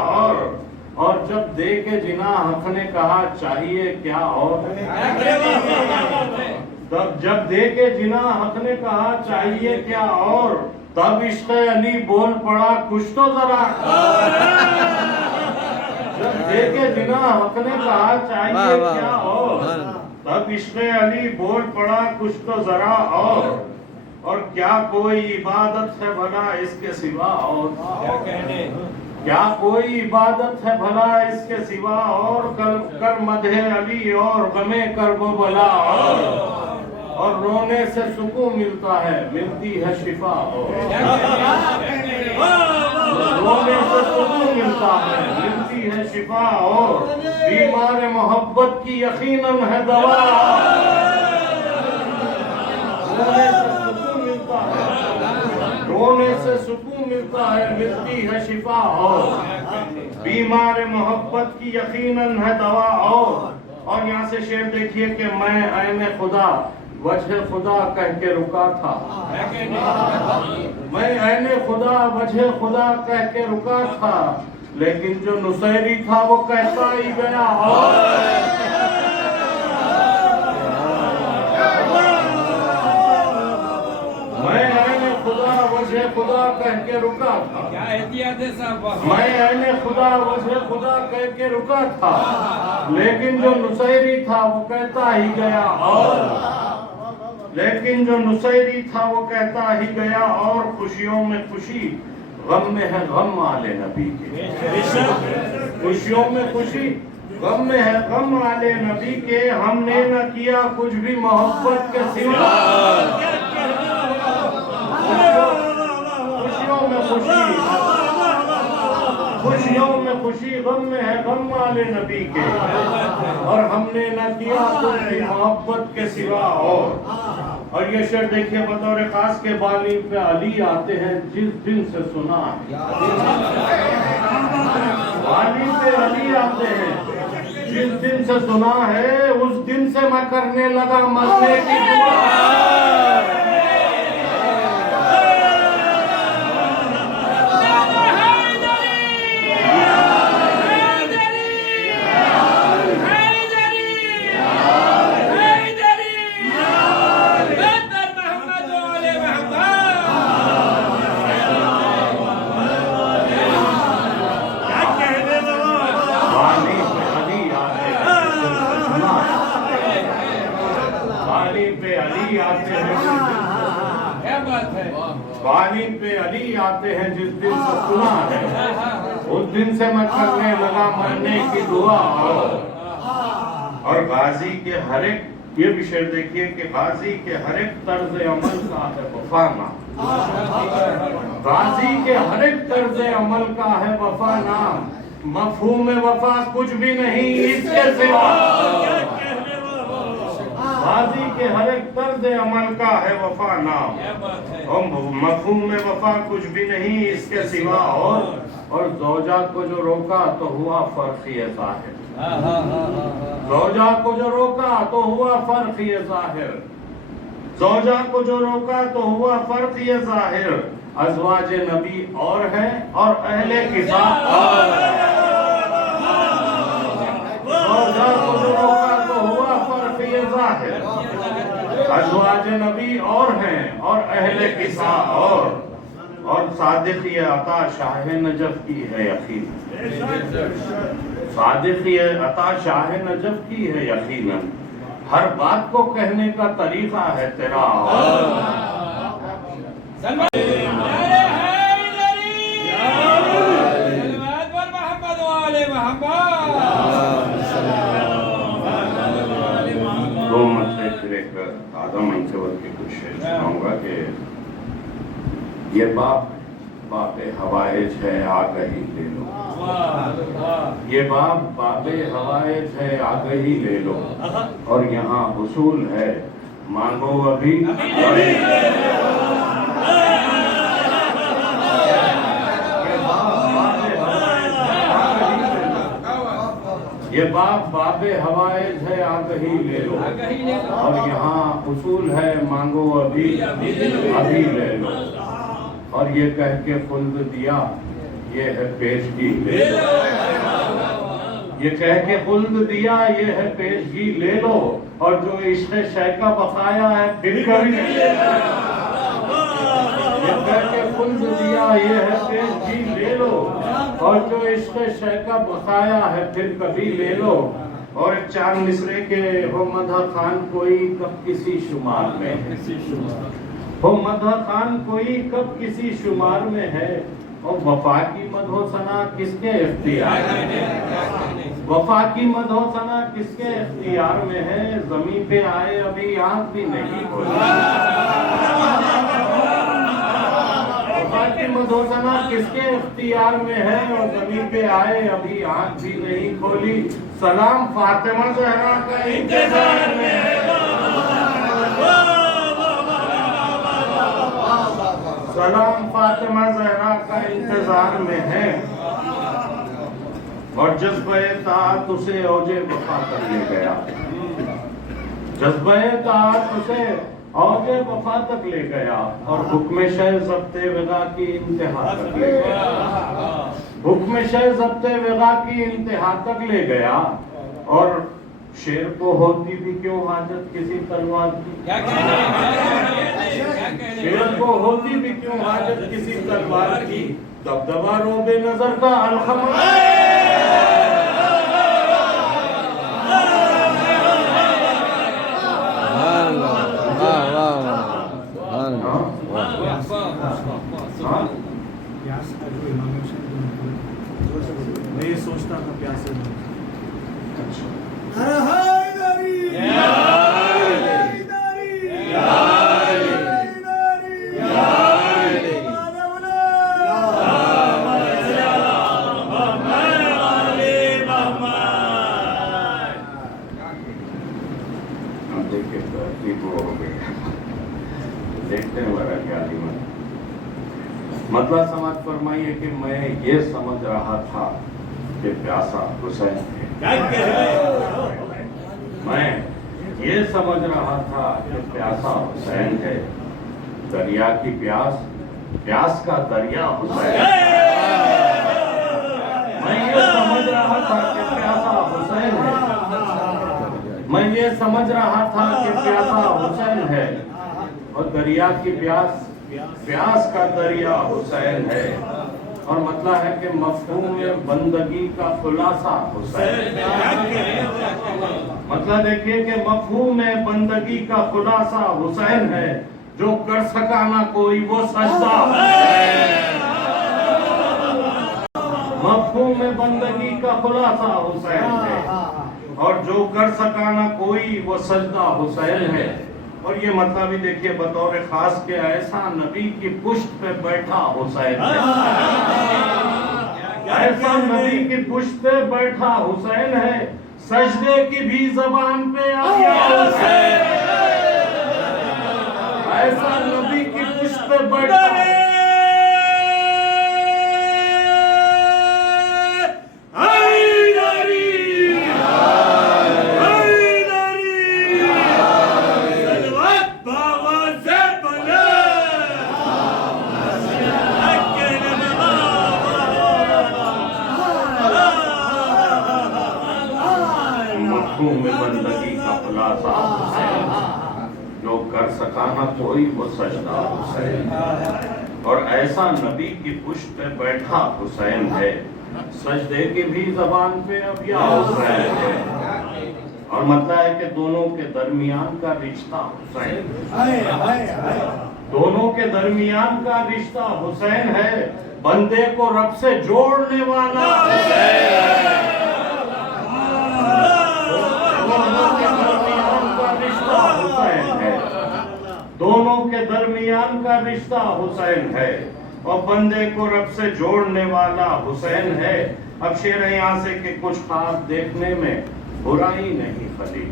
اور جب دیکھے جناح حق نے کہا چاہیے کیا، اور تب جب دیکھے جناح حق نے کہا چاہیے کیا، اور تب عشق علی بول پڑا کچھ تو ذرا، جب دیکھے جناح حق نے کہا چاہیے کیا، اور تب عشق علی بول پڑا کچھ تو ذرا، اور کیا کوئی عبادت ہے بھلا اس کے سوا، اور کیا کوئی عبادت ہے بھلا اس کے سوا، اور کر مدح علی اور غم کرب و بلا، اور رونے سے سکون ملتا ہے، ملتی ہے شفا اور رونے سے سکون ملتا ہے، ملتی ہے شفا اور بیمار محبت کی یقیناً ہے دوا۔ رونے سے سکون ملتا ہے، ملتی ہے شفا اور بیمار محبت کی یقیناً ہے دوا اور یہاں سے شعر دیکھیے کہ میں عین خدا وجہ خدا کہہ کے رکا تھا، میں عین خدا وجہ خدا کہہ کے رکا تھا، لیکن جو نصیری تھا وہ کہتا ہی گیا میں عین خدا وجہ خدا کہہ کے رکا تھا، کیا احتیاط ہے صاحب؟ میں عین خدا وجہ خدا کہہ کے رکا تھا، لیکن جو نصیری تھا وہ کہتا ہی گیا لیکن جو نصیری تھا وہ کہتا ہی گیا اور خوشیوں میں خوشی غم میں ہے غم آل نبی کے، خوشیوں میں خوشی غم میں ہے غم آل نبی کے، ہم نے نہ کیا کچھ بھی محبت کے سوا، خوشیوں میں خوشی غم میں ہے غم آل نبی کے، اور ہم نے نہ کیا کچھ بھی محبت کے سوا اور یہ شعر دیکھیے بطور خاص کے بانی پہ علی آتے ہیں جس دن سے سنا ہے، بانی پہ علی آتے ہیں جس دن سے سنا ہے، اس دن سے میں کرنے لگا مرنے کی دعا۔ بانی پہ علی آتے ہیں جس دن سے سنا ہے، اس دن سے میں کرنے لگا مرنے کی دعا اور غازی کے ہر ایک، یہ بھی شعر دیکھیے کہ غازی کے ہر ایک طرز عمل کا ہے وفا نام، غازی کے ہر ایک طرز عمل کا ہے وفا نام، مفہوم وفا کچھ بھی نہیں اس کے سوا، غازی کے ہر ایک طرز عمل کا ہے وفا نام، اور مفہوم میں وفا کچھ بھی نہیں اس کے سوا اور زوجہ کو جو روکا تو ہوا فرقی ظاہر، زوجہ کو جو روکا تو ہوا فرقی ظاہر، زوجہ کو جو روکا تو ہوا فرقی ظاہر، ازواج نبی اور ہیں اور اہل کتاب اور، زوجہ کو جو روکا تو ہوا فرقی ظاہر، ازواج نبی اور ہیں اور اہل کسا اور صادق یہ عطا شاہ نجف کی ہے یقین، صادق یہ عطا شاہ نجف کی ہے یقیناً، ہر بات کو کہنے کا طریقہ ہے تیرا دو مسئلے پھر ایک آدھا منصور کی کچھ شعر سناؤں گا کہ یہ باپ حوائج ہے آگہی لے لو، یہ باپ حوائج ہے آگہی لے لو، اور یہاں حصول ہے مانگو ابھی یہ باپ حوائج ہے آگہی لے لو، اور یہاں حصول ہے مانگو ابھی لے لو، اور یہ کہہ کے خلد دیا یہ ہے پیشگی لے لو، یہ کہہ کے خلد دیا یہ ہے پیشگی لے لو، اور جو عشق شے کا بقایا ہے پھر کبھی لے لو، یہ کہہ کے خلد دیا یہ ہے پیشگی لے لو، اور جو عشق شے کا بقایا ہے پھر کبھی لے لو، اور چاند مصرے کے ہو مدح خان کوئی کب کسی شمار میں ہے، ہو مدح خان کوئی کب کسی شمار میں ہے، اور وفا کی مدح و ثنا کس کے اختیار میں ہے، وفا کی مدح و ثنا کس کے اختیار میں ہے؟ زمین پہ آئے ابھی آنکھ بھی نہیں کھولی۔ وفا کی مدح و ثنا کس کے اختیار میں ہے اور زمین پہ آئے ابھی آنکھ بھی نہیں کھولی۔ سلام فاطمہ زہرا کا انتظار میں ہے، سلام فاطمہ زہرا کا انتظار میں ہے، اور جذبہ طاعت اسے اوج وفا تک لے گیا، جذبہ طاعت اسے اوج وفا تک لے گیا، اور حکم شہ ضبط وغا کی انتہا تک لے گیا، حکم شہ ضبط وغا کی انتہا تک لے گیا۔ اور شیر کو ہوتی بھی کیوں حاجت کسی تلوار کی، شیر کو ہوتی بھی کیوں حاجت کسی تلوار کی، دبدبا روب نظر کا الخمر میں یہ سوچتا تھا پیاسے دیکھتے ہیں میرا کیا دیمن مطلب سمجھ فرمائیے کہ میں یہ سمجھ رہا تھا کہ پیاسا حسین ہے، میں یہ سمجھ رہا تھا کہ پیاسا حسین ہے، دریا کی پیاس، پیاس کا دریا حسین، میں یہ سمجھ رہا تھا کہ پیاسا حسین ہے، میں یہ سمجھ رہا تھا کہ پیاسا حسین ہے، اور دریا کی پیاس، پیاس کا دریا حسین ہے، اور مطلب ہے کہ مفہوم بندگی کا خلاصہ حسین، مطلب دیکھیے کہ مفہوم بندگی کا خلاصہ حسین ہے، جو کر سکا نہ کوئی وہ سجدہ حسین، مفہوم بندگی کا خلاصہ حسین ہے، اور جو کر سکا نہ کوئی وہ سجدہ حسین ہے۔ اور یہ مطلب بھی دیکھیے بطور خاص کہ ایسا نبی کی پشت پہ بیٹھا حسین ہے، ایسا نبی کی پشت پہ بیٹھا حسین ہے، سجدے کی بھی زبان پہ آیا حسین، ایسا نبی کی پشت پہ بیٹھا بندگی کا خلاصہ حسین، جو کر سکا نہ کوئی وہ سجدہ حسین، اور ایسا نبی کی پشت پہ بیٹھا حسین ہے، سجدے کی بھی زبان پہ اب یا حسین ہے، اور مطلب ہے کہ دونوں کے درمیان کا رشتہ حسین، دونوں کے درمیان کا رشتہ حسین ہے، بندے کو رب سے جوڑنے والا حسین، دونوں کے درمیان کا رشتہ حسین ہے، اور بندے کو رب سے جوڑنے والا حسین ہے۔ اب شعر ہے یہاں سے کہ کچھ خواب دیکھنے میں برائی نہیں خلیل،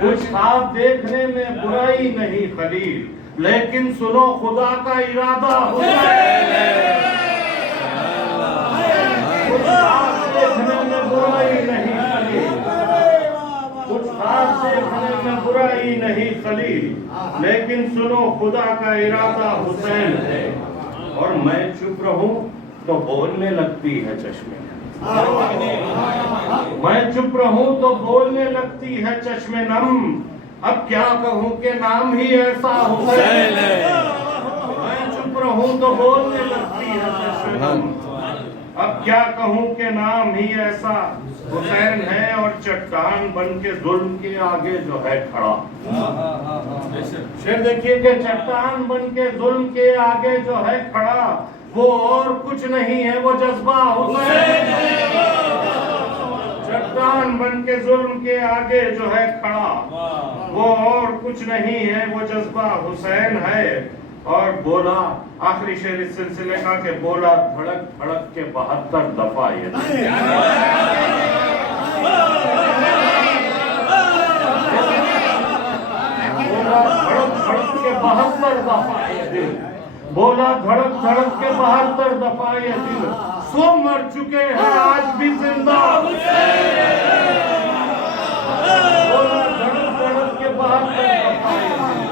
کچھ خواب دیکھنے میں برائی نہیں خلیل، لیکن سنو خدا کا ارادہ حسین ہے، کچھ خواب دیکھنے میں برائی نہیں خلیل، کچھ خواب دیکھنے میں برائی نہیں خلیل، لیکن سنو خدا کا ارادہ حسین ہے، اور میں چپ رہوں تو بولنے لگتی ہے چشمے، میں چپ رہوں تو بولنے لگتی ہے چشمے نم، اب کیا کہوں کہ نام ہی ایسا حسین ہے، میں چپ رہوں تو بولنے لگتی ہے چشمے نم، اب کیا کہوں کہ نام ہی ایسا حسین ہے، اور چٹان بن کے ظلم کے آگے جو ہے کھڑا، شعر دیکھیے کہ چٹان بن کے ظلم کے آگے جو ہے کھڑا، وہ اور کچھ نہیں ہے وہ جذبہ حسین ہے، قدردان بن کے ظلم کے آگے جو ہے کھڑا، وہ اور کچھ نہیں ہے، وہ جذبہ حسین ہے۔ اور بولا، آخری شعر اس سلسلے کا کہ بولا دھڑک دھڑک کے 72 دفعہ یہ دل، بولا دھڑک دھڑک کے 72 دفعہ یہ دل، بولا دھڑک دھڑک کے 72 دفعہ یہ دل، سو مر چکے ہیں آج بھی زندہ بولا دھڑک دھڑک کے 72 دفعہ یہ دل،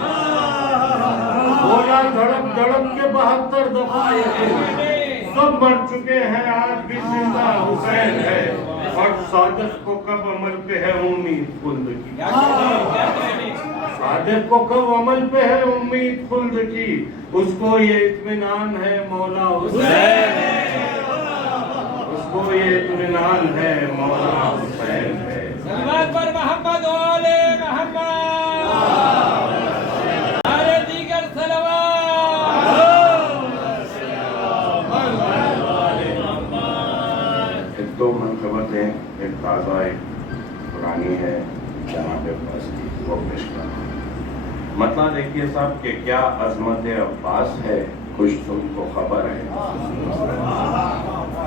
بولا دھڑک دھڑک کے 72 دفعہ یہ دل، سب مر چکے ہیں آج بھی زندہ حسین ہے۔ اور صادق کو کب عمل پہ ہے امید خلد کی، صادق کو کب عمل پہ ہے امید خلد کی، اس کو یہ اطمینان ہے مولا حسین، اس کو یہ اطمینان ہے مولا حسین ہے۔ صلوات پر محمد و آل محمد، سارے دیگر صلوات۔ ایک دو منقبتیں، ایک تازہ ایک پرانی ہے جناب عباس کی، وہ پیش کر رہا ہوں۔ مطلب دیکھیے صاحب کہ کیا عظمت عباس ہے، کچھ تم کو خبر ہے،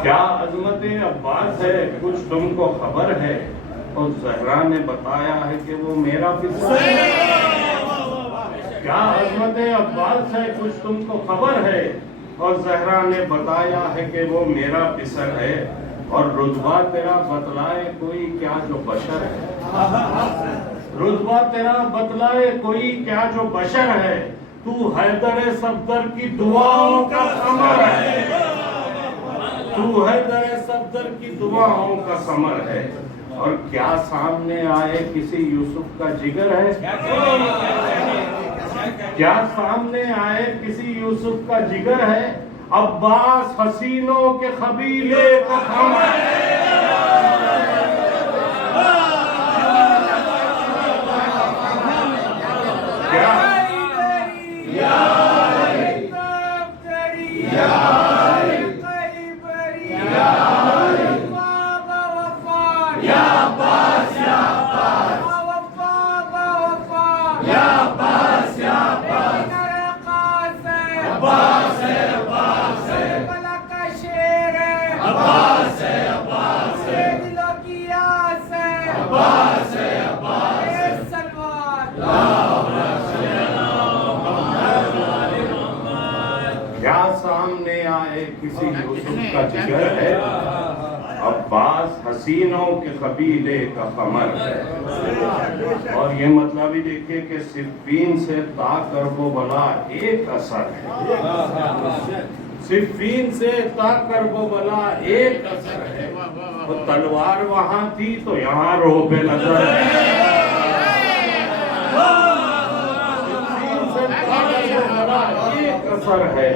کیا عظمت عباس ہے کچھ تم کو خبر ہے، اور زہرا نے بتایا ہے کہ وہ میرا پسر ہے۔ کیا عظمت عباس ہے کچھ تم کو خبر ہے، اور زہرا نے بتایا ہے کہ وہ میرا پسر ہے، اور رتبہ تیرا بتلائے کوئی کیا جو بشر ہے، رتبہ تیرا بتلائے کوئی کیا جو بشر ہے، تو حیدر صفدر کی دعاؤں کا ثمر ہے، تو حیدر صفدر کی دعاؤں کا ثمر ہے، اور کیا سامنے آئے کسی یوسف کا جگر ہے، کیا سامنے آئے کسی یوسف کا جگر ہے، عباس حسینوں کے قبیلے کا خمر ہے۔ کیا سامنے آئے کسی یوسف کا جگر ہے، عباس حسینوں کے قبیلے کا قمر ہے۔ اور یہ مطلب بھی دیکھیے کہ صفین سے تا کرب و بلا ایک اثر ہے، صفین سے تا کرب و بلا ایک اثر ہے، وہ تلوار وہاں تھی تو یہاں روح بے نظر ہے، صفین سے تا کرب و بلا ایک اثر ہے،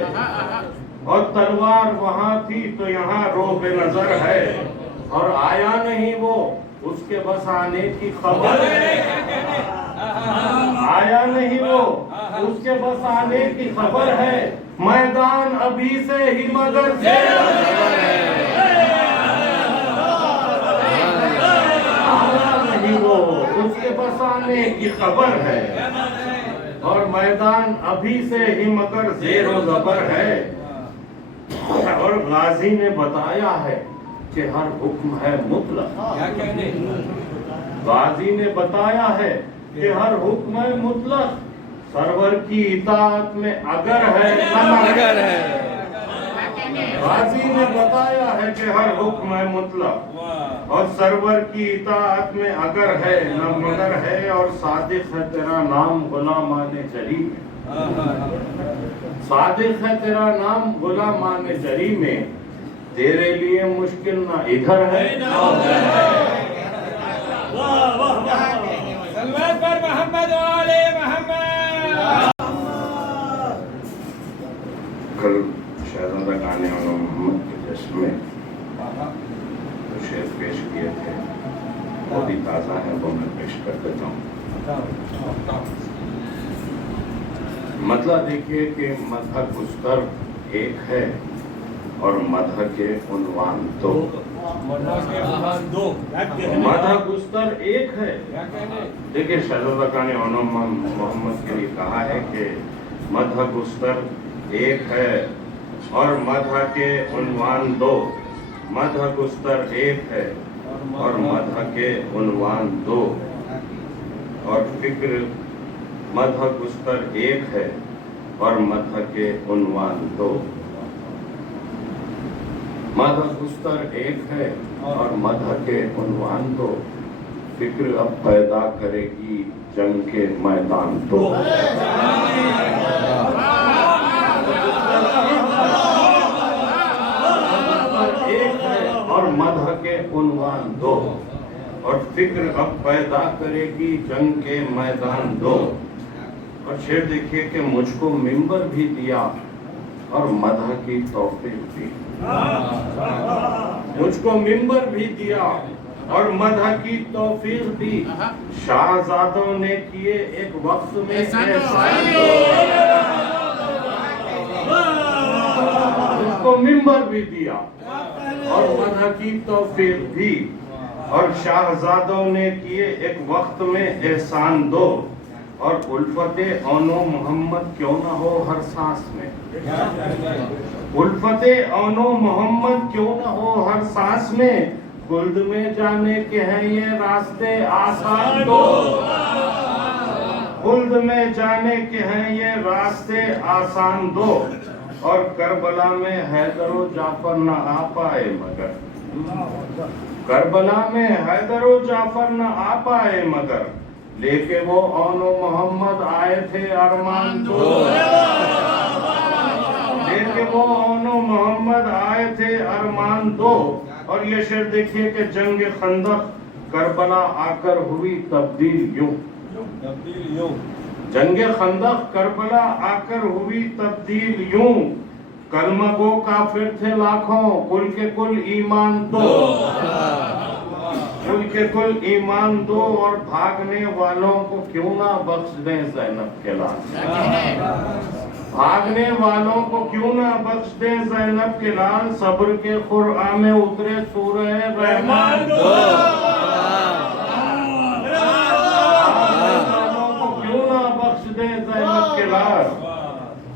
اور تلوار وہاں تھی تو یہاں روح بے نظر ہے، اور آیا نہیں وہ اس کے بس آنے کی خبر ہے، آیا نہیں وہ اس کے بس آنے کی خبر ہے، میدان ابھی سے ہی مگر زیر نظر ہے، آیا نہیں وہ اس کے بس آنے کی خبر ہے، اور میدان ابھی سے ہی مگر زیر و زبر ہے۔ اور غازی نے بتایا ہے کہ ہر حکم ہے مطلق، غازی نے بتایا ہے کہ ہر حکم ہے مطلق، سرور کی اطاعت میں اگر ہے نہ مگر ہے، غازی نے بتایا ہے کہ ہر حکم ہے مطلق، اور سرور کی اطاعت میں اگر ہے نہ مگر ہے، اور صادق ہے تیرا نام غلامان جری میں، صادق ہے تیرا نام غلامان جری میں، تیرے لیے مشکل نہ ادھر ہے نہ ادھر ہے۔ صلوات پر محمد و آل محمد۔ کل شہزادہ کانے والا محمد کے جشن میں جو شعر پیش کیے تھے وہ بھی تازہ ہے، وہ میں پیش کر دیتا ہوں۔ مطلب دیکھیے کہ مدح گستر ایک ہے اور مدح کے عنوان دو، مدح گستر ایک ہے. دیکھیے شہزادہ نے محمد کے لیے کہا ہے کہ مدح گستر ایک ہے اور مدح کے عنوان دو. مدح گستر ایک ہے اور مدح کے عنوان دو. اور فکر مدح گستر ایک ہے اور مدح کے عنوان دو. مدح گستر ایک ہے اور مدح کے عنوان دو. فکر اب پیدا کرے گی جنگ کے میدان دو. ایک ہے اور مدح کے عنوان دو. اور فکر اب پیدا کرے گی جنگ کے میدان دو. اور شعر دیکھیے کہ مجھ کو ممبر بھی دیا اور مدح کی توفیق دی. مجھ کو ممبر بھی دیا اور مدح کی توفیق دی. شاہزادوں نے کیے ایک وقت میں احسان دو. مجھ کو ممبر بھی دیا اور مدح کی توفیق دی. اور شاہزادوں نے کیے ایک وقت میں احسان دو. اور الفت اونو محمد کیوں نہ ہو ہر سانس میں. الفت اونو محمد کیوں نہ ہو ہر سانس میں. خلد میں جانے کے ہیں یہ راستے آسان دو. خلد میں جانے کے ہیں یہ راستے آسان دو. اور کربلا میں حیدر و جعفر نہ آ پائے مگر. کربلا میں حیدر و جعفر نہ آ پائے مگر. لے کے وہ اون و محمد آئے تھے ارمان دو. لے کے وہ اون و محمد آئے تھے ارمان دو. اور یہ شعر دیکھیے کہ جنگ خندق کربلا آ کر ہوئی تبدیل یوں. جنگ خندق کربلا آ کر ہوئی تبدیل یوں. کلمہ گو کافر تھے لاکھوں کل کے کل ایمان دو. کل کے کل ایمان دو. اور بھاگنے والوں کو کیوں نہ بخش دیں زینب کے لال. بھاگنے والوں کو کیوں نہ بخش دیں زینب کے لال. صبر کے قرآن میں اترے سورہ رحمان دو. کیوں نہ بخش دیں زینب کے لال.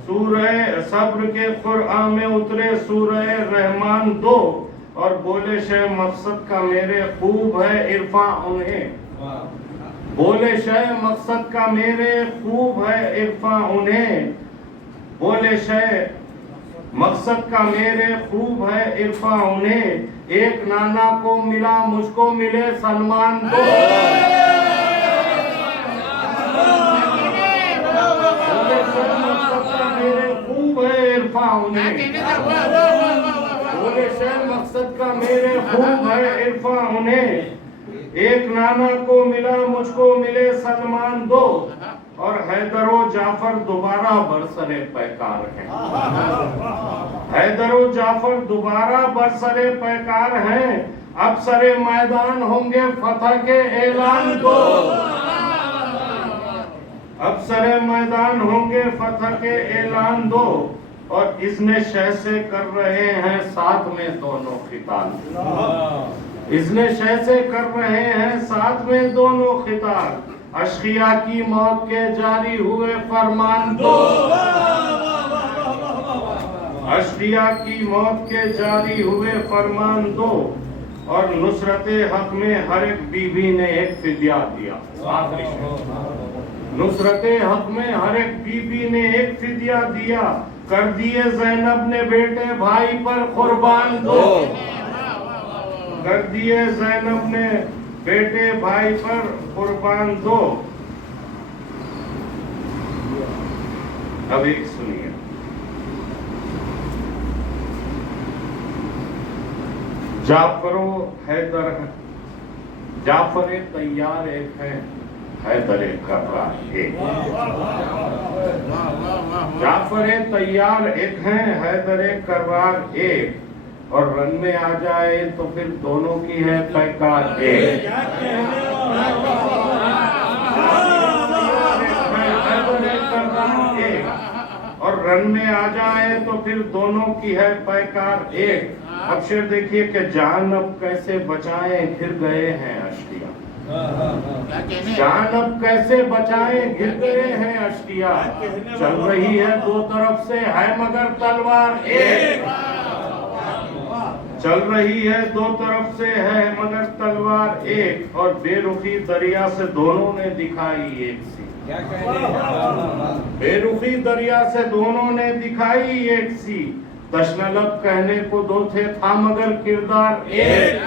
سورہ صبر کے قرآن میں اترے سورہ رحمان دو. اور بولے شے مقصد کا میرے خوب ہے عرفاں انہیں. بولے شے مقصد کا میرے خوب ہے عرفاں انہیں. بولے شے مقصد کا میرے خوب ہے عرفاں انہیں. ایک نانا کو ملا مجھ کو ملے سلمان دو. بولے شے مقصد کا میرے خوب ہے عرفاں انہیں. بولے شے مقصد کا میرے خوب ہے عرفاں انہیں. ایک نانا کو ملا مجھ کو ملے سلمان دو. اور حیدر و جعفر دوبارہ برسرے پیکار ہیں. حیدر و جعفر دوبارہ برسرے پیکار ہیں. اب سرے میدان ہوں گے فتح کے اعلان دو. اب سرے میدان ہوں گے فتح کے اعلان دو. اور اذن شہ سے کر رہے ہیں ساتھ میں دونوں خطاب. اذن شہ سے کر رہے ہیں ساتھ میں دونوں خطاب. اشقیاء کی موت کے جاری ہوئے فرمان دو. اشقیاء کی موت کے جاری ہوئے فرمان دو. اور نصرت حق میں ہر ایک بیوی نے ایک فدیہ دیا. نصرت حق میں ہر ایک بیوی نے ایک فدیہ دیا. کر دیے زینب نے بیٹے بھائی پر قربان دو. کر دیے زینب نے بیٹے بھائی پر قربان دو. اب ایک سنیے. جعفر و حیدر. جعفر طیار ایک ہے حیدر کرار ایک. جعفر طیار ایک ہیں حیدر کرار ایک. اور رن میں آ جائے تو پھر دونوں کی ہے پیکار ایک. اور رن میں آ جائیں تو پھر دونوں کی ہے پیکار ایک. اب شعر دیکھیے کہ جان اب کیسے بچائیں گر گئے ہیں اشکیا. جان اب کیسے بچائیں گر گئے ہیں اشکیا. چل رہی ہے دو طرف سے ہے مگر تلوار ایک. چل رہی ہے دو طرف سے ہے مگر تلوار ایک. اور بے رخی دریا سے دونوں نے دکھائی ایک سی. بے رخی دریا سے دونوں نے دکھائی ایک سی. تشنہ لب کہنے کو دو تھے تھا مگر کردار ایک.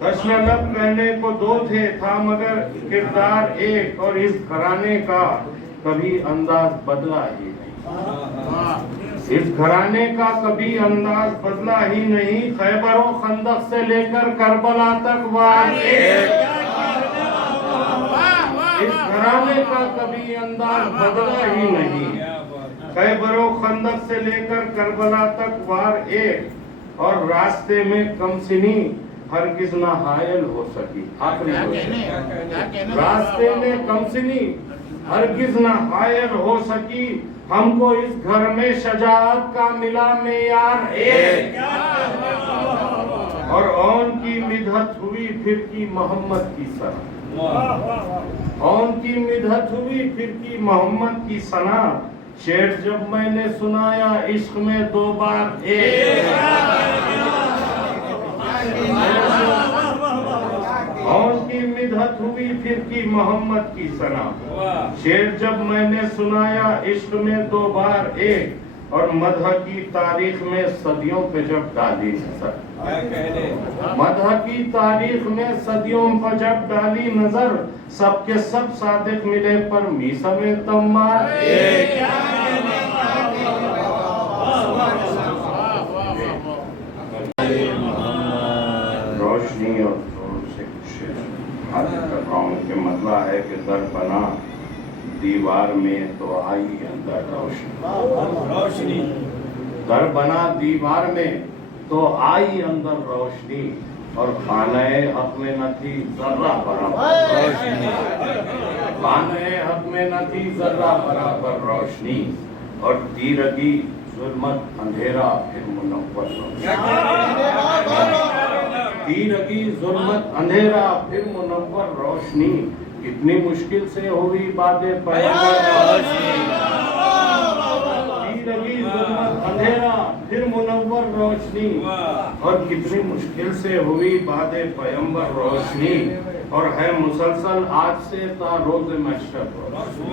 تشنہ لب کہنے کو دو تھے تھا مگر کردار ایک. اور اس گھرانے کا کبھی انداز بدلا ہی نہیں. اس گھرانے کا کبھی انداز بدلا ہی نہیں. خیبر و خندق سے لے کر کربلا تک وار ایک. اس گھرانے کا کبھی انداز بدلا ہی نہیں. خیبر و خندق سے لے کر کربلا تک وار ایک. اور راستے میں کم سنی ہرگز نہ حائل ہو سکی. راستے میں کم سنی ہرگز نہ حائل ہو سکی. ہم کو اس گھر میں شجاعت کا ملا معیار ایک. اور اون کی مدحت ہوئی پھر کی محمد کی ثنا. اون کی مدحت ہوئی پھر کی محمد کی ثنا. شعر جب میں نے سنایا عشق میں دو بار ایک. اون کی مدحت ہوئی پھر کی محمد کی ثنا. شعر جب میں نے سنایا عشق میں دو بار ایک. اور مدح کی تاریخ میں صدیوں پہ جب ڈالی نظر. مدح کی تاریخ میں صدیوں پہ جب ڈالی نظر. سب کے سب صادق ملے پر میسم تمار ایک. روشنی اور زور سے کچھ حاضر کر رہا ہوں کہ مطلب ہے کہ در بنا دیوار میں تو آئی اندر روشنی. در بنا دیوار میں تو آئی اندر روشنی. اور خانہ حق میں نہ تھی ذرہ برابر روشنی. خانہ حق میں نہ تھی ذرہ برابر روشنی. اور تیرگی ظلمت اندھیرا پھر منور روشنی. تیرگی ظلمت اندھیرا پھر منور روشنی. کتنی مشکل سے ہوئی باتیں پیغمبر. تیرگی ظلمت اندھیرا پھر منور روشنی. اور کتنی مشکل سے ہوئی باتیں پیغمبر روشنی. اور ہے مسلسل آج سے تا روز محشر روشنی.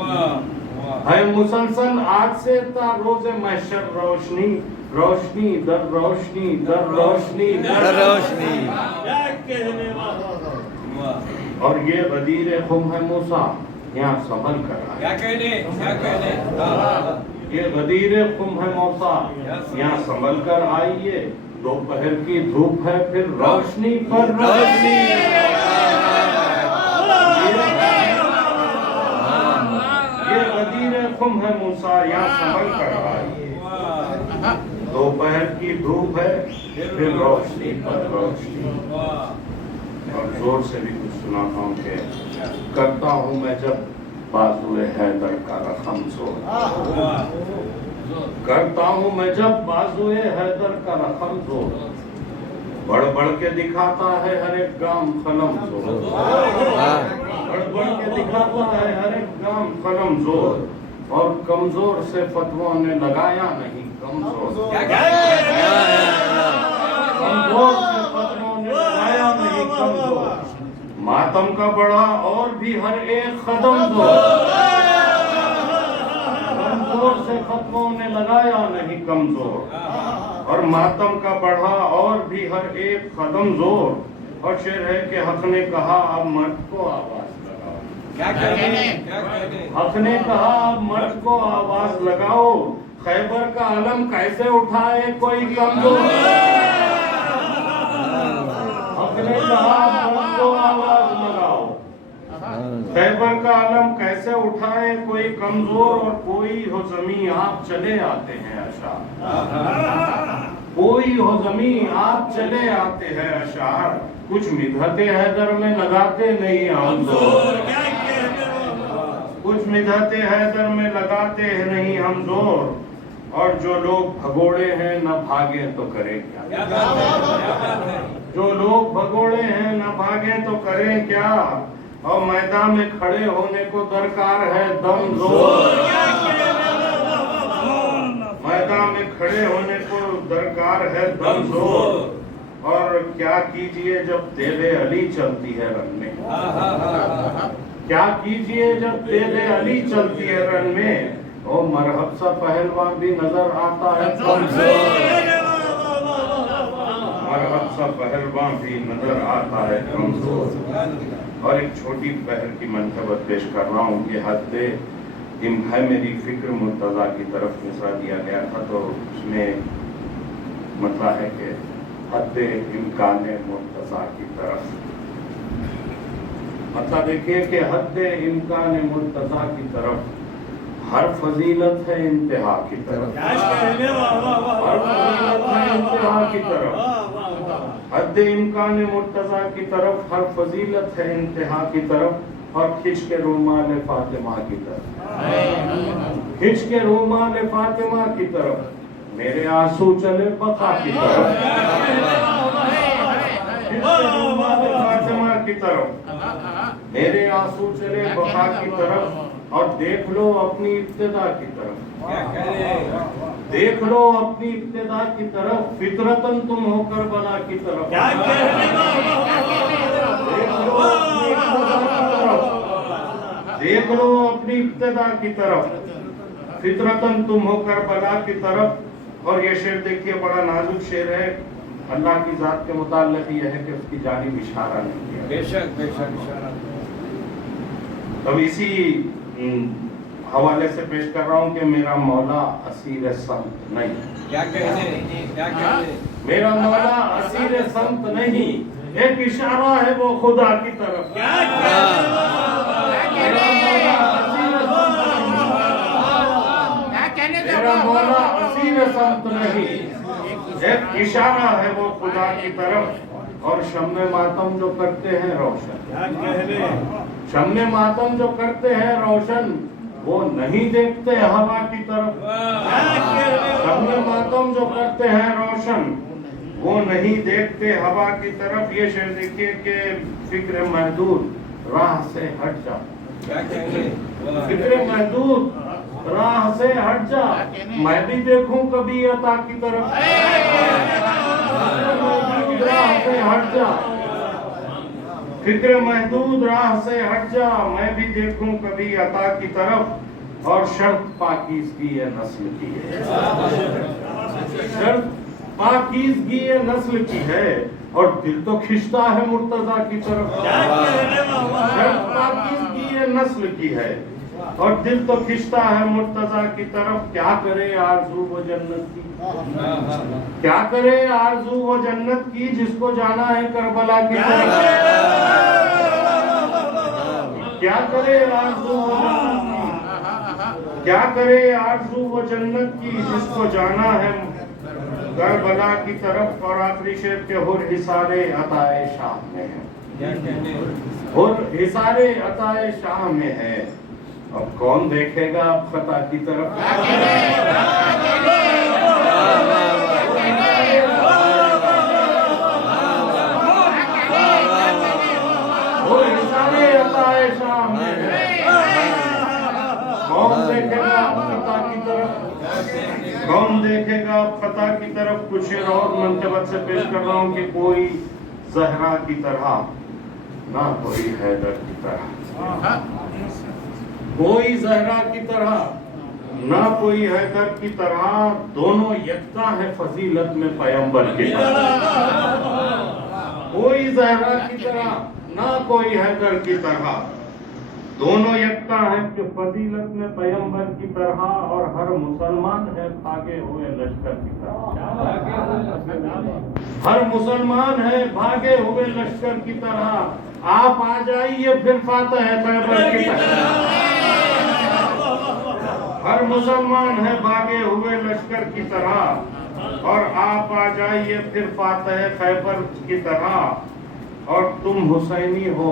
ہے مسلسل آج سے تا روز محشر روشنی. روشنی در روشنی در روشنی در روشنی. اور یہ غدیر خم ہے موسیٰ یہاں سنبھل کر آئیے. یہ غدیر خم ہے موسیٰ یہاں سنبھل کر آئیے. دوپہر کی دھوپ ہے پھر روشنی پر روشنی. یہ غدیر خم ہے موسیٰ یہاں سنبھل کر آئیے. دوپہر کی دھوپ ہے پھر روشنی پر روشنی. اور زور سے بھی کچھ سناتا ہوں کہ کرتا ہوں میں جب بازوئے حیدر کا رقم زور. کرتا ہوں میں جب بازوئے حیدر کا رقم زور. بڑھ بڑھ کے دکھاتا ہے ہر ایک گام قلم زور. بڑھ بڑھ کے دکھاتا ہے ہر ایک گام قلم زور. اور کمزور سے فتووں نے لگایا نہیں کمزور. کمزور سے فتووں نے لگایا نہیں کمزور. ماتم کا بڑھا اور بھی ہر ایک قدم زور. کمزور سے فتووں نے لگایا نہیں کمزور. اور ماتم کا بڑھا اور بھی ہر ایک قدم زور. اور شعر ہے کہ حق نے کہا اب مرد کو آواز حق نے کہا اب مرد کو آواز لگاؤ. خیبر کا علم کیسے اٹھائے کوئی کمزور. حق نے کہا مرد کو آواز لگاؤ. خیبر کا علم کیسے اٹھائے کوئی کمزور. اور کوئی ہو زمین آپ چلے آتے ہیں اشعار. کوئی ہو زمین آپ چلے آتے ہیں اشعار. کچھ مدحت حیدر میں لگاتے نہیں ہم زور. کچھ مدحت حیدر میں لگاتے ہیں نہیں ہم زور، اور جو لوگ بھگوڑے ہیں نہ بھاگیں تو کریں کیا، جو لوگ بھگوڑے ہیں نہ بھاگیں تو کریں کیا، اور میدان میں کھڑے ہونے کو درکار ہے دم زور، میدان میں کھڑے ہونے کو درکار ہے دم زور، اور کیا کیجئے جب دیو علی چلتی ہے رن میں، کیا کیجئے جب دیو علی چلتی ہے رن میں، او مرحب سا پہلوان بھی نظر آتا ہے کمزور، مرحب سا پہلوان بھی نظر آتا ہے کمزور۔ اور ایک چھوٹی بہر کی منقبت پیش کر رہا ہوں کہ حد ہے میری فکر مرتضیٰ کی طرف مصرع دیا گیا تھا، تو اس میں مطلب ہے کہ حد امکان مرتضیٰ کی طرف، مطلب دیکھیے کہ حد امکان مرتضیٰ کی طرف ہر فضیلت ہے انتہا کی طرف، ہر فضیلت ہے انتہا کی طرف، حد امکان مرتضیٰ کی طرف ہر فضیلت ہے انتہا کی طرف، اور کھچ کے رومال فاطمہ کی طرف، کھچ کے رومال فاطمہ کی طرف، میرے آنسو چلے بقا کی طرف، کھچ کے رومال فاطمہ کی طرف، میرے آنسو چلے بقا کی طرف، اور دیکھ لو اپنی ابتدا کی طرف، دیکھ لو اپنی ابتدا کی طرف، فطرتاً تم ہو کربلا کی طرف، دیکھ لو اپنی ابتدا کی طرف، فطرتاً تم ہو کربلا کی طرف۔ اور یہ شعر دیکھیے بڑا نازک شعر ہے، اللہ کی ذات کے متعلق یہ ہے کہ اس کی جانب اشارہ نہیں کیا، بے شک اشارہ۔ اب اسی حوالے سے پیش کر رہا ہوں کہ میرا مولا اسیر سمت نہیں، کیا کہتے میرا مولا اسیر سمت نہیں، ایک اشارہ ہے وہ خدا کی طرف، میرا مولا اسیر سمت نہیں، میرا مولا اسیر سمت نہیں، ایک اشارہ ہے وہ خدا کی طرف، اور شمع ماتم جو کرتے ہیں روشن، شمع ماتم جو کرتے ہیں روشن، وہ نہیں دیکھتے ہوا کی طرف، شمع ماتم جو کرتے ہیں روشن، وہ نہیں دیکھتے ہوا کی طرف۔ یہ شعر دیکھیے کہ فکر محدود راہ سے ہٹ جا، فکر محدود راہ سے ہٹ جا، میں بھی دیکھوں کبھی عطا کی طرف، راہ سے ہٹ جا، فکر محدود راہ سے ہٹ جا، میں بھی دیکھوں کبھی عطا کی طرف، اور شرط پاکیزگی نسل کی ہے، شرط پاکیزگی نسل کی ہے، اور دل تو کھنچتا ہے مرتضیٰ کی طرف، شرط پاکیزگی نسل کی ہے، اور دل تو کھنچتا ہے مرتضیٰ کی طرف۔ کیا کرے آرزو وہ جنت کی، کیا کرے آرزو وہ جنت کی، جس کو جانا ہے کربلا کی طرف، کیا کرے آرزو وہ جنت کی، کیا کرے آرزو وہ جنت کی، جس کو جانا ہے کربلا کی طرف۔ اور آخری شعر کے حر حصار عطائے شاہ میں ہے، حر حصار عطائے شاہ میں ہے، اب کون دیکھے گا اب خطا کی طرف، حر حصار عطائے شاہ میں ہے، کون دیکھے گا اب خطا کی طرف، کون دیکھے گا اب خطا کی طرف۔ کچھ شعر اور منقبت سے پیش کر رہا ہوں کہ کوئی زہرا کی طرح نہ کوئی حیدر کی طرح، کوئی زہرا کی طرح نہ کوئی حیدر کی طرح، دونوں یکتا ہے فضیلت میں پیمبر کی طرح، کوئی زہرا کی طرح نہ کوئی حیدر کی طرح، دونوں یکتا ہے کہ فضیلت میں پیمبر کی طرح، اور ہر مسلمان ہے بھاگے ہوئے لشکر کی طرح، ہر مسلمان ہے بھاگے ہوئے لشکر کی طرح، آپ آ جائیے پھر فاتح خیبر کی طرح، ہر مسلمان ہے بھاگے ہوئے لشکر کی طرح، اور آپ آ جائیے پھر فاتح خیبر کی طرح، اور تم حسینی ہو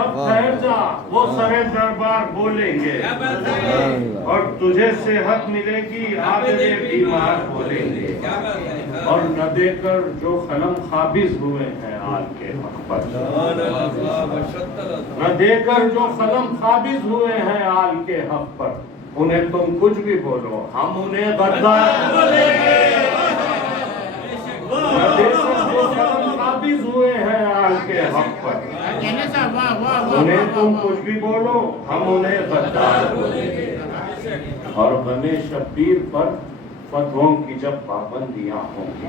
حق ٹھہر جا وہ سرے دربار بولیں گے اور تجھے صحت ملے گی عابد بیمار بولیں گے اور نہ دے کر جو قلم قابض ہوئے ہیں آل کے حق پر نہ دے کر جو قلم قابض ہوئے ہیں آل کے حق پر انہیں تم کچھ بھی بولو ہم انہیں غدار بولیں گے نہ دے کر جو قلم قابض ہوئے ہیں آل کے حق پر انہیں تم کچھ بھی بولو ہم انہیں غدار بولیں گے اور غم شبیر پر فتووں کی جب پابندیاں ہوں گی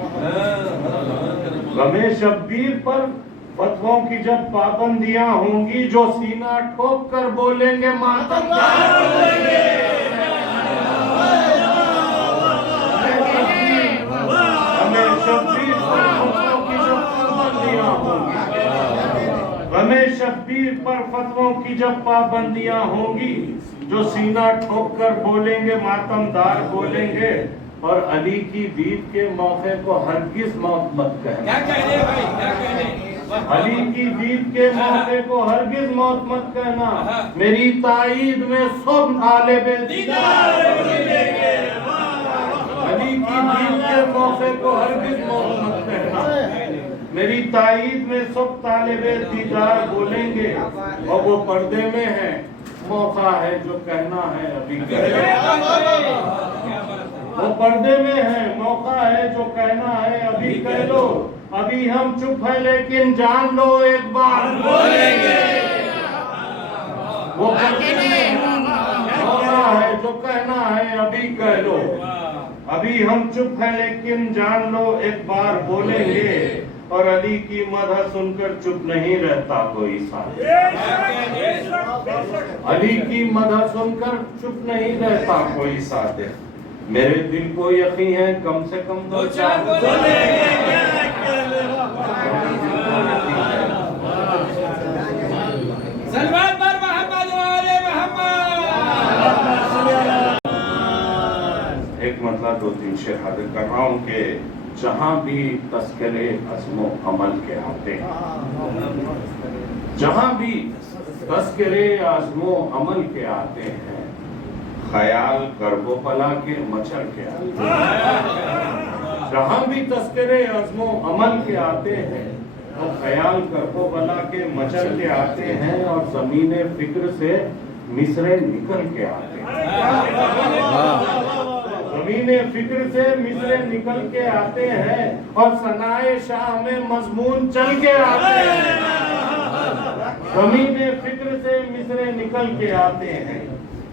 غم شبیر پر فتووں کی جب پابندیاں ہوں گی جو سینہ ٹھوک کر بولیں گے ماتم بولیں گے غم شبیر پر فتووں کی جب پابندیاں ہوں گی غم شبیر پر فتووں کی جب پابندیاں ہوں گی جو سینہ ٹھوک کر بولیں گے ماتم دار بولیں گے اور علی کی دید کے موقع کو ہرگز موت مت کہنا علی کی دید کے موقع کو ہرگز موت مت کہنا میری تائید میں سب طالب دیدار علی کی دید کے موقع کو ہرگز موت مت کہنا میری تائید میں سب طالب دیدار بولیں گے اور وہ پردے میں ہے موقع ہے جو کہنا ہے ابھی کہہ لو وہ پردے میں ہے موقع ہے جو کہنا ہے ابھی کہہ لو ابھی ہم چپ ہیں لیکن جان لو ایک بار بولیں گے وہ پردے میں موقع ہے جو کہنا ہے ابھی کہہ لو ابھی ہم چپ ہیں لیکن جان لو ایک بار بولیں گے اور علی کی مدح سن کر چپ نہیں رہتا کوئی ساتھ علی کی مدح سن کر چپ نہیں رہتا کوئی ساتھ میرے دل کو یقین ہے کم سے کم دو چار سلمان پر محمد والے محمد ایک مطلب دو تین شعر حاضر کر رہا ہوں کہ جہاں بھی تذکرے عزم و عمل کے آتے ہیں جہاں بھی تذکرے عزم و عمل کے آتے ہیں خیال کرب و بلا کے مچل کے آتے ہیں جہاں بھی تذکرے عزم و عمل کے آتے ہیں اور خیال کرب و بلا کے مچل کے آتے ہیں اور زمین فکر سے مصرے نکل کے آتے ہیں زمین فکر سے مصرے نکل کے آتے ہیں اور ثنائے شاہ میں مضمون چل کے آتے ہیں زمین فکر سے مصرے نکل کے آتے ہیں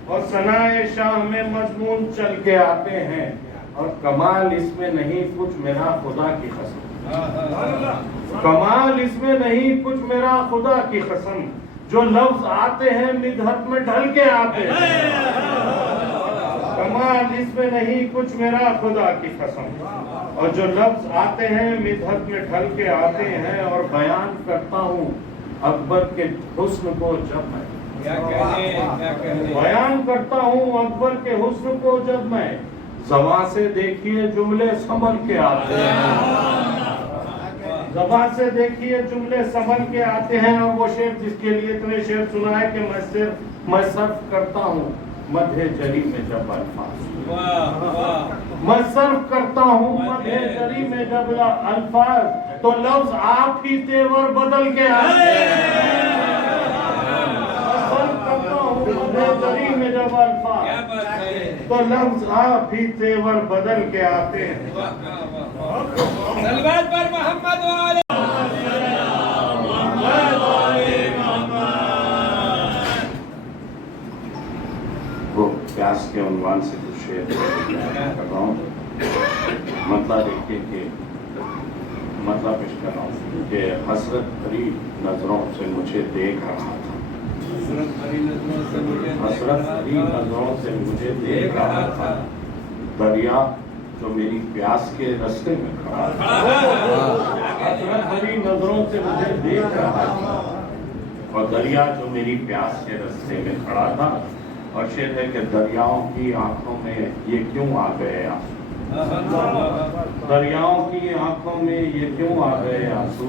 اور ثنائے شاہ میں مضمون چل کے آتے ہیں اور کمال اس میں نہیں کچھ میرا خدا کی قسم کمال اس میں نہیں کچھ میرا خدا کی قسم جو لفظ آتے ہیں مدحت میں ڈھل کے آتے ہیں کمال اس میں نہیں کچھ میرا خدا کی قسم اور جو لفظ آتے ہیں مدحت میں ڈھل کے آتے ہیں اور بیان کرتا ہوں اکبر کے حسن کو جب میں بیان کرتا ہوں اکبر کے حسن کو جب میں زبان سے دیکھیے جملے سنبھل کے آتے ہیں زبان سے دیکھیے جملے سنبھل کے آتے ہیں اور وہ شعر جس کے لیے اتنے شعر سنا ہے کہ میں صرف کرتا ہوں مدھے جری میں جب الفاظ میں صرف کرتا ہوں مدھے جری میں جب الفاظ تو لفظ آپ ہی تیور بدل کے آتے ہیں صرف کرتا ہوں مدھے جری میں جب الفاظ تو لفظ آپ ہی تیور بدل کے آتے ہیں سلمان پر محمد والے پیاس کے عنوان سے کچھ شعر کر رہا ہوں مطلب دیکھیے کہ مطلب پیش کر رہا ہوں کہ حسرت بھری نظروں سے مجھے دیکھ رہا تھا حسرت بھری نظروں سے مجھے دیکھ رہا تھا دریا جو میری پیاس کے رستے میں کھڑا تھا حسرت بھری نظروں سے مجھے دیکھ رہا تھا اور دریا جو میری پیاس کے رستے میں کھڑا تھا اور شعر ہے کہ دریاؤں کی آنکھوں میں یہ کیوں آ گئے آنسو دریاؤں کی آنکھوں میں یہ کیوں آ گئے آنسو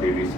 23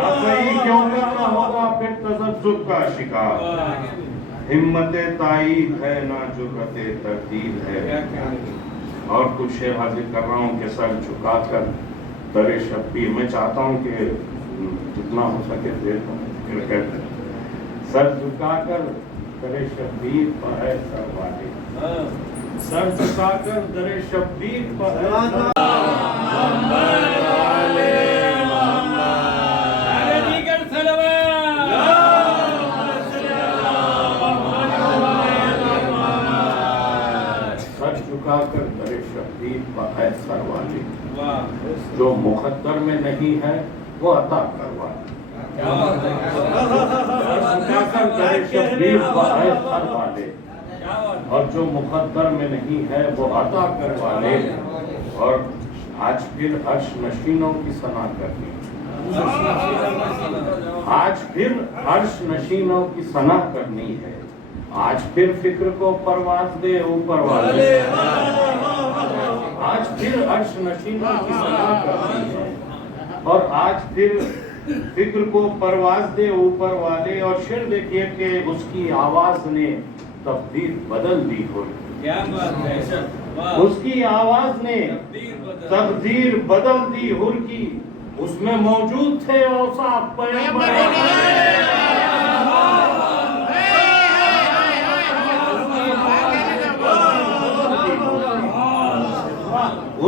رفعی کیوں کرنا ہوگا پھر تذبذب کا شکار؟ ہمت تائید ہے نہ جرأت تردید ہے. اور کچھ شعر حاضر کر رہا ہوں کہ سر جھکا کر در شبیر. میں چاہتا ہوں کہ جتنا ہو سکے دیر کہتے سر جھکا کر در شبیر پر ہے سر والے. سر جھکا کر در شبیر پر ہے کر در شبیر پر ہے سر والی. جو مقدر میں نہیں ہے وہ عطا کروا. در شبیر پر ہے سر والے اور جو مقدر میں نہیں ہے وہ عطا کروا لے. اور آج پھر عرش نشینوں کی ثنا کرنی. آج پھر عرش نشینوں کی ثنا کرنی ہے. آج پھر فکر کو پرواز دے اوپر والے. آج پھر عرش نشینوں کی ثنا کرنی ہے اور آج پھر فکر کو پرواز دے اوپر والے. اور شعر دیکھیے کہ اس کی آواز نے تقدیر بدل دی ہوئی. اس کی آواز نے تقدیر بدل دی ہر کی. اس میں موجود تھے اوصاف پیغمبر.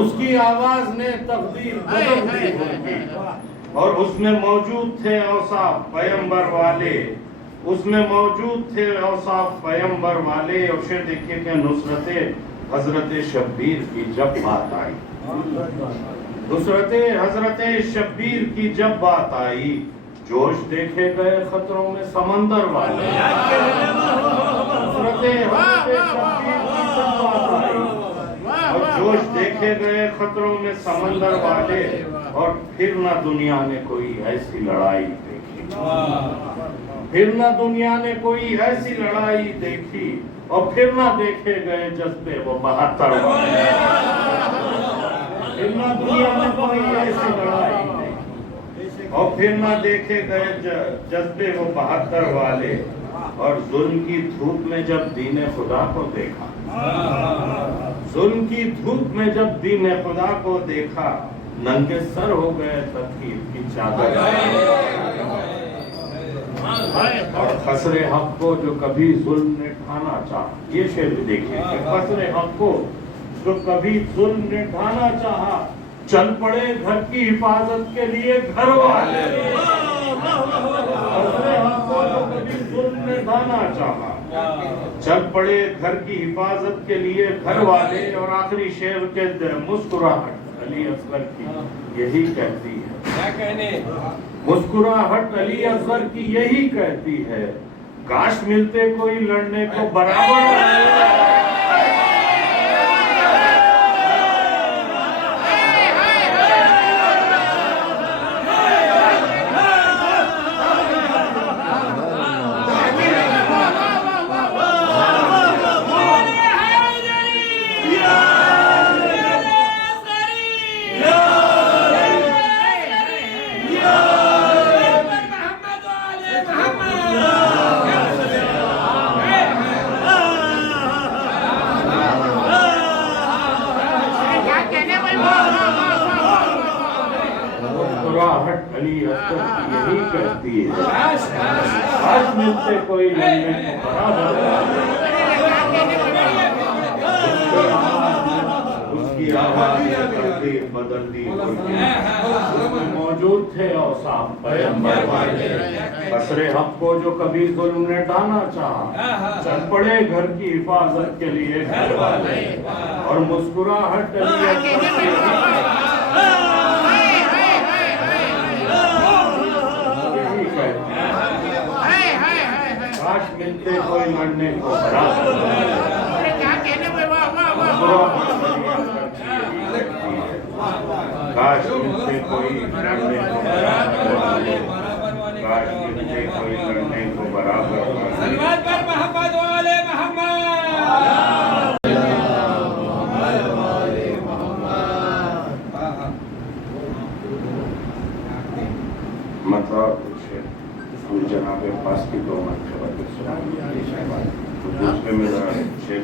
اس کی آواز نے تقدیر بدل دی ہوئی اور اس میں موجود تھے اوصاف پیغمبر والے. اس میں موجود تھے اوصاف پیغمبر والے. اور شعر دیکھیے کہ نصرت حضرت شبیر کی جب بات آئی. نصرت حضرت شبیر کی جب بات آئی جوش دیکھے گئے خطروں میں سمندر والے. نصرت حضرت شبیر کی جب بات آئی اور جوش دیکھے گئے خطروں میں سمندر والے. اور پھر نہ دنیا نے کوئی ایسی لڑائی دیکھی. پھر نہ دنیا نے کوئی ایسی لڑائی دیکھی. اور پھر نہ دیکھے گئے جذبے وہ 72 والے. پھر نہ دنیا نے کوئی ایسی لڑائی دیکھی اور پھر نہ دیکھے گئے جذبے وہ 72 والے. اور ظلم کی دھوپ میں جب دین خدا کو دیکھا. ظلم کی دھوپ میں جب دین خدا کو دیکھا ننگے سر ہو گئے تدبیر کی چادر. اور قصر حق کو جو کبھی ظلم نے ڈھانا چاہا. یہ شعر بھی دیکھیے کہ قصر حق کو جو کبھی ظلم نے ڈھانا چاہا چل پڑے گھر کی حفاظت کے لیے گھر والے. قصر حق کو جو کبھی ظلم نے ڈھانا چاہا چل پڑے گھر کی حفاظت کے لیے گھر والے. اور آخری شعر کے مسکراہٹ علی اصغر کی یہی کہتی ہے. مسکراہٹ علی اصغر کی یہی کہتی ہے کاش ملتے کوئی لڑنے کو برابر. علی اصغر کی یہی کہتی ہے آج ملتے کوئی لڑنے کو برابر. اس کی آواز نے تقدیر بدل دی. موجود تھے اوصاف پیغمبر والے. قصر حق کو جو کبھی ظلم نے ڈھانا چاہا چل پڑے گھر کی حفاظت کے لیے گھر والے. اور مسکراہٹ علی اصغر کاش ملتے کوئی لڑنے کو برابر. کاش ملتے کوئی لڑنے کو برابر. کاش ملتے کوئی لڑنے کو برابر. سلوات پر محمد والے محمد. مطلب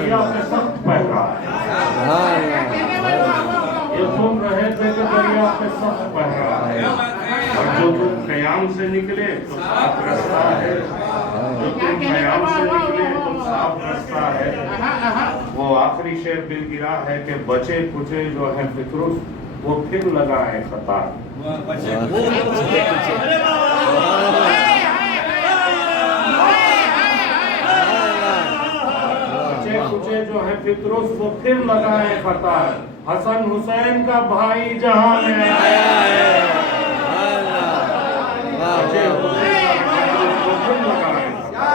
دریا پہ سخت پہرا ہے. یہ سن رہے تھے کہ دریا پہ سخت پہرا ہے. اور جو تم قیام سے نکلے تو صاف رستہ ہے. جو تم قیام سے نکلے تو صاف رستہ ہے. وہ آخری شعر دل گرا ہے کہ بچے کچے جو ہیں فطرت وہ پھر لگائیں خطا. بچے کچے جو ہیں فطرت وہ پھر لگائیں خطا. حسن حسین کا بھائی جہاں میں آیا ہے. بچے کچے وہ پھر لگائیں خطا.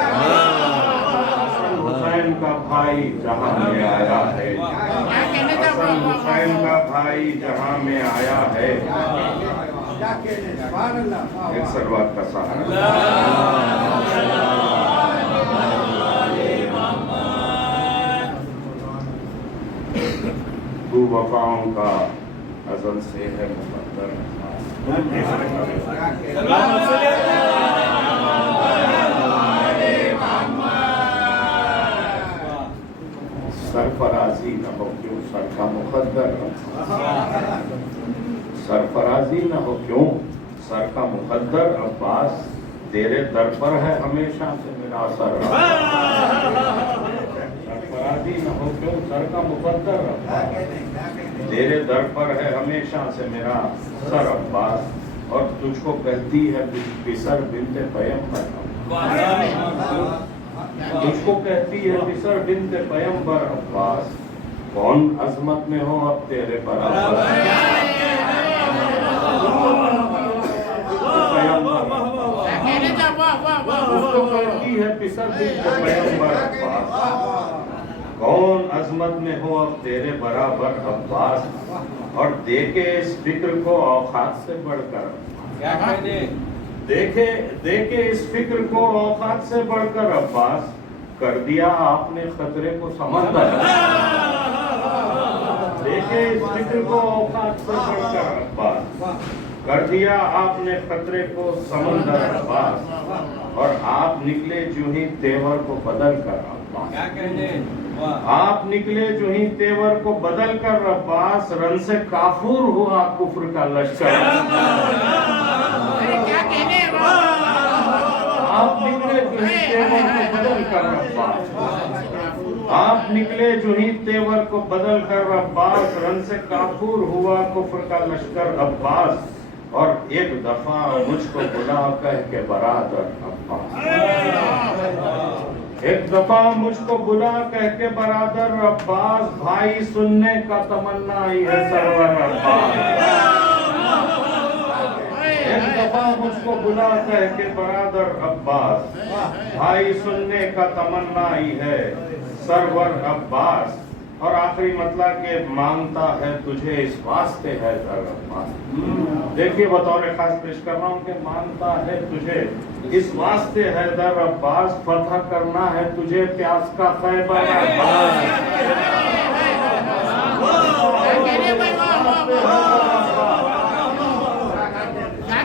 حسن حسین کا بھائی جہاں میں آیا ہے. حسن حسین کا بھائی جہاں میں آیا ہے. ایک سروات کا سہارا. تو وفاؤں کا ازل سے ہے مقدر. سرفرازی نہ ہو کیوں سر کا مقدر. سرفرازی نہ ہو کیوں سر کا مقدر. عباس تیرے در پر ہے ہمیشہ سے میرا سر. سرفرازی نہ ہو کیوں سر کا مقدر. عباس تیرے در پر ہے ہمیشہ سے میرا سر. عباس اور تجھ کو کہتی ہے بسر بنت پیمبر. تجھ کو کہتی ہے بسر بنت پیمبر. عباس کون عظمت میں ہو اب تیرے برابر. اس کو کہتی ہے بسر بنت پیمبر. عباس کون عظمت میں ہو اب تیرے برابر. عباس اور دیکھے اس فکر کو اوقات سے بڑھ کر. دیکھے اس فکر کو اوقات سے بڑھ کر. عباس کر دیا آپ نے خطرے کو سمندر. دیکھے اس فکر کو اوقات سے بڑھ کر. عباس کر دیا آپ نے خطرے کو سمندر. عباس اور آپ نکلے جو ہی تیور کو بدل کر. آپ نکلے جو ہی تیور کو بدل کر. عباس رن سے کافور ہوا کفر کا لشکر. آپ نکلے جو ہی تیور کو بدل کر. عباس آپ نکلے جو ہی تیور کو بدل کر. عباس رن سے کافور ہوا کفر کا لشکر. عباس اور ایک دفعہ مجھ کو بلا کہہ کے برادر. عباس ایک دفعہ مجھ کو بلا کہہ کے برادر. عباس بھائی سننے کا تمنا ہی ہے سرور. عباس ایک دفعہ مجھ کو بلا کہہ کے برادر. عباس بھائی سننے کا تمنا ہی ہے سرور. عباس اور آخری مطلب کہ مانگتا ہے تجھے اس واسطے ہے در. عباس دیکھیے بطور خاص پیش کر رہا ہوں کہ مانگتا ہے تجھے اس واسطے ہے در. عباس فتح کرنا ہے تجھے پیاس کا خیبر.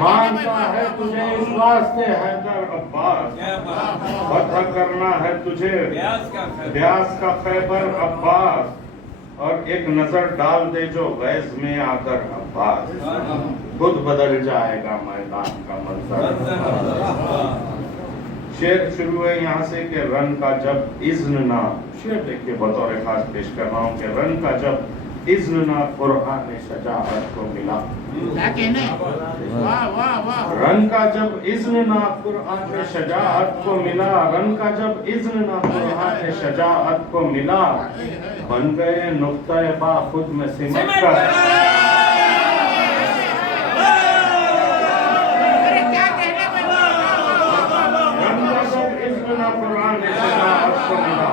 مانگتا ہے تجھے اس واسطے ہے در. عباس فتح کرنا ہے تجھے پیاس کا خیبر. عباس اور ایک نظر ڈال دے جو غیظ میں آ کر. عباس خود بدل جائے گا میدان کا منظر. شعر شروع ہے یہاں سے کہ رن کا جب اذن نہ. شعر دیکھیے بطور خاص پیش کر رہا ہوں کہ رن کا جب اذن نہ قرآن شجاعت کو ملا. رن کا جب اذن نہ قرآن شجاعت کو ملا. رن کا جب اذن نہ قرآن شجاعت کو ملا. بن گئے نقطہ با خود میں سمٹ کر. رن کا جب اذن نہ قرآن شجاعت کو ملا.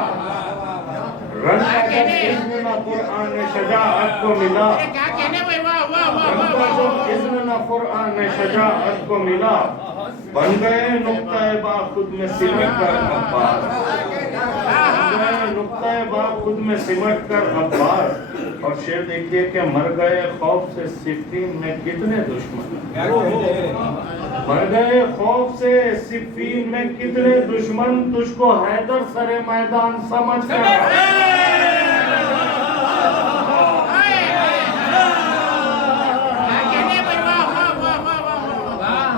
رن کا جب اذن نہ قرآن شجاعت کو ملا. قرآن شجاعت کو ملا. بن گئے نقطہ با خود میں سمٹ کر. عباس بن گئے نقطہ با خود میں سمٹ کر. عباس اور شعر دیکھیے کہ مر گئے خوف سے صفین میں کتنے دشمن. مر گئے خوف سے صفین میں کتنے دشمن. تجھ کو حیدر سر میدان سمجھ کر.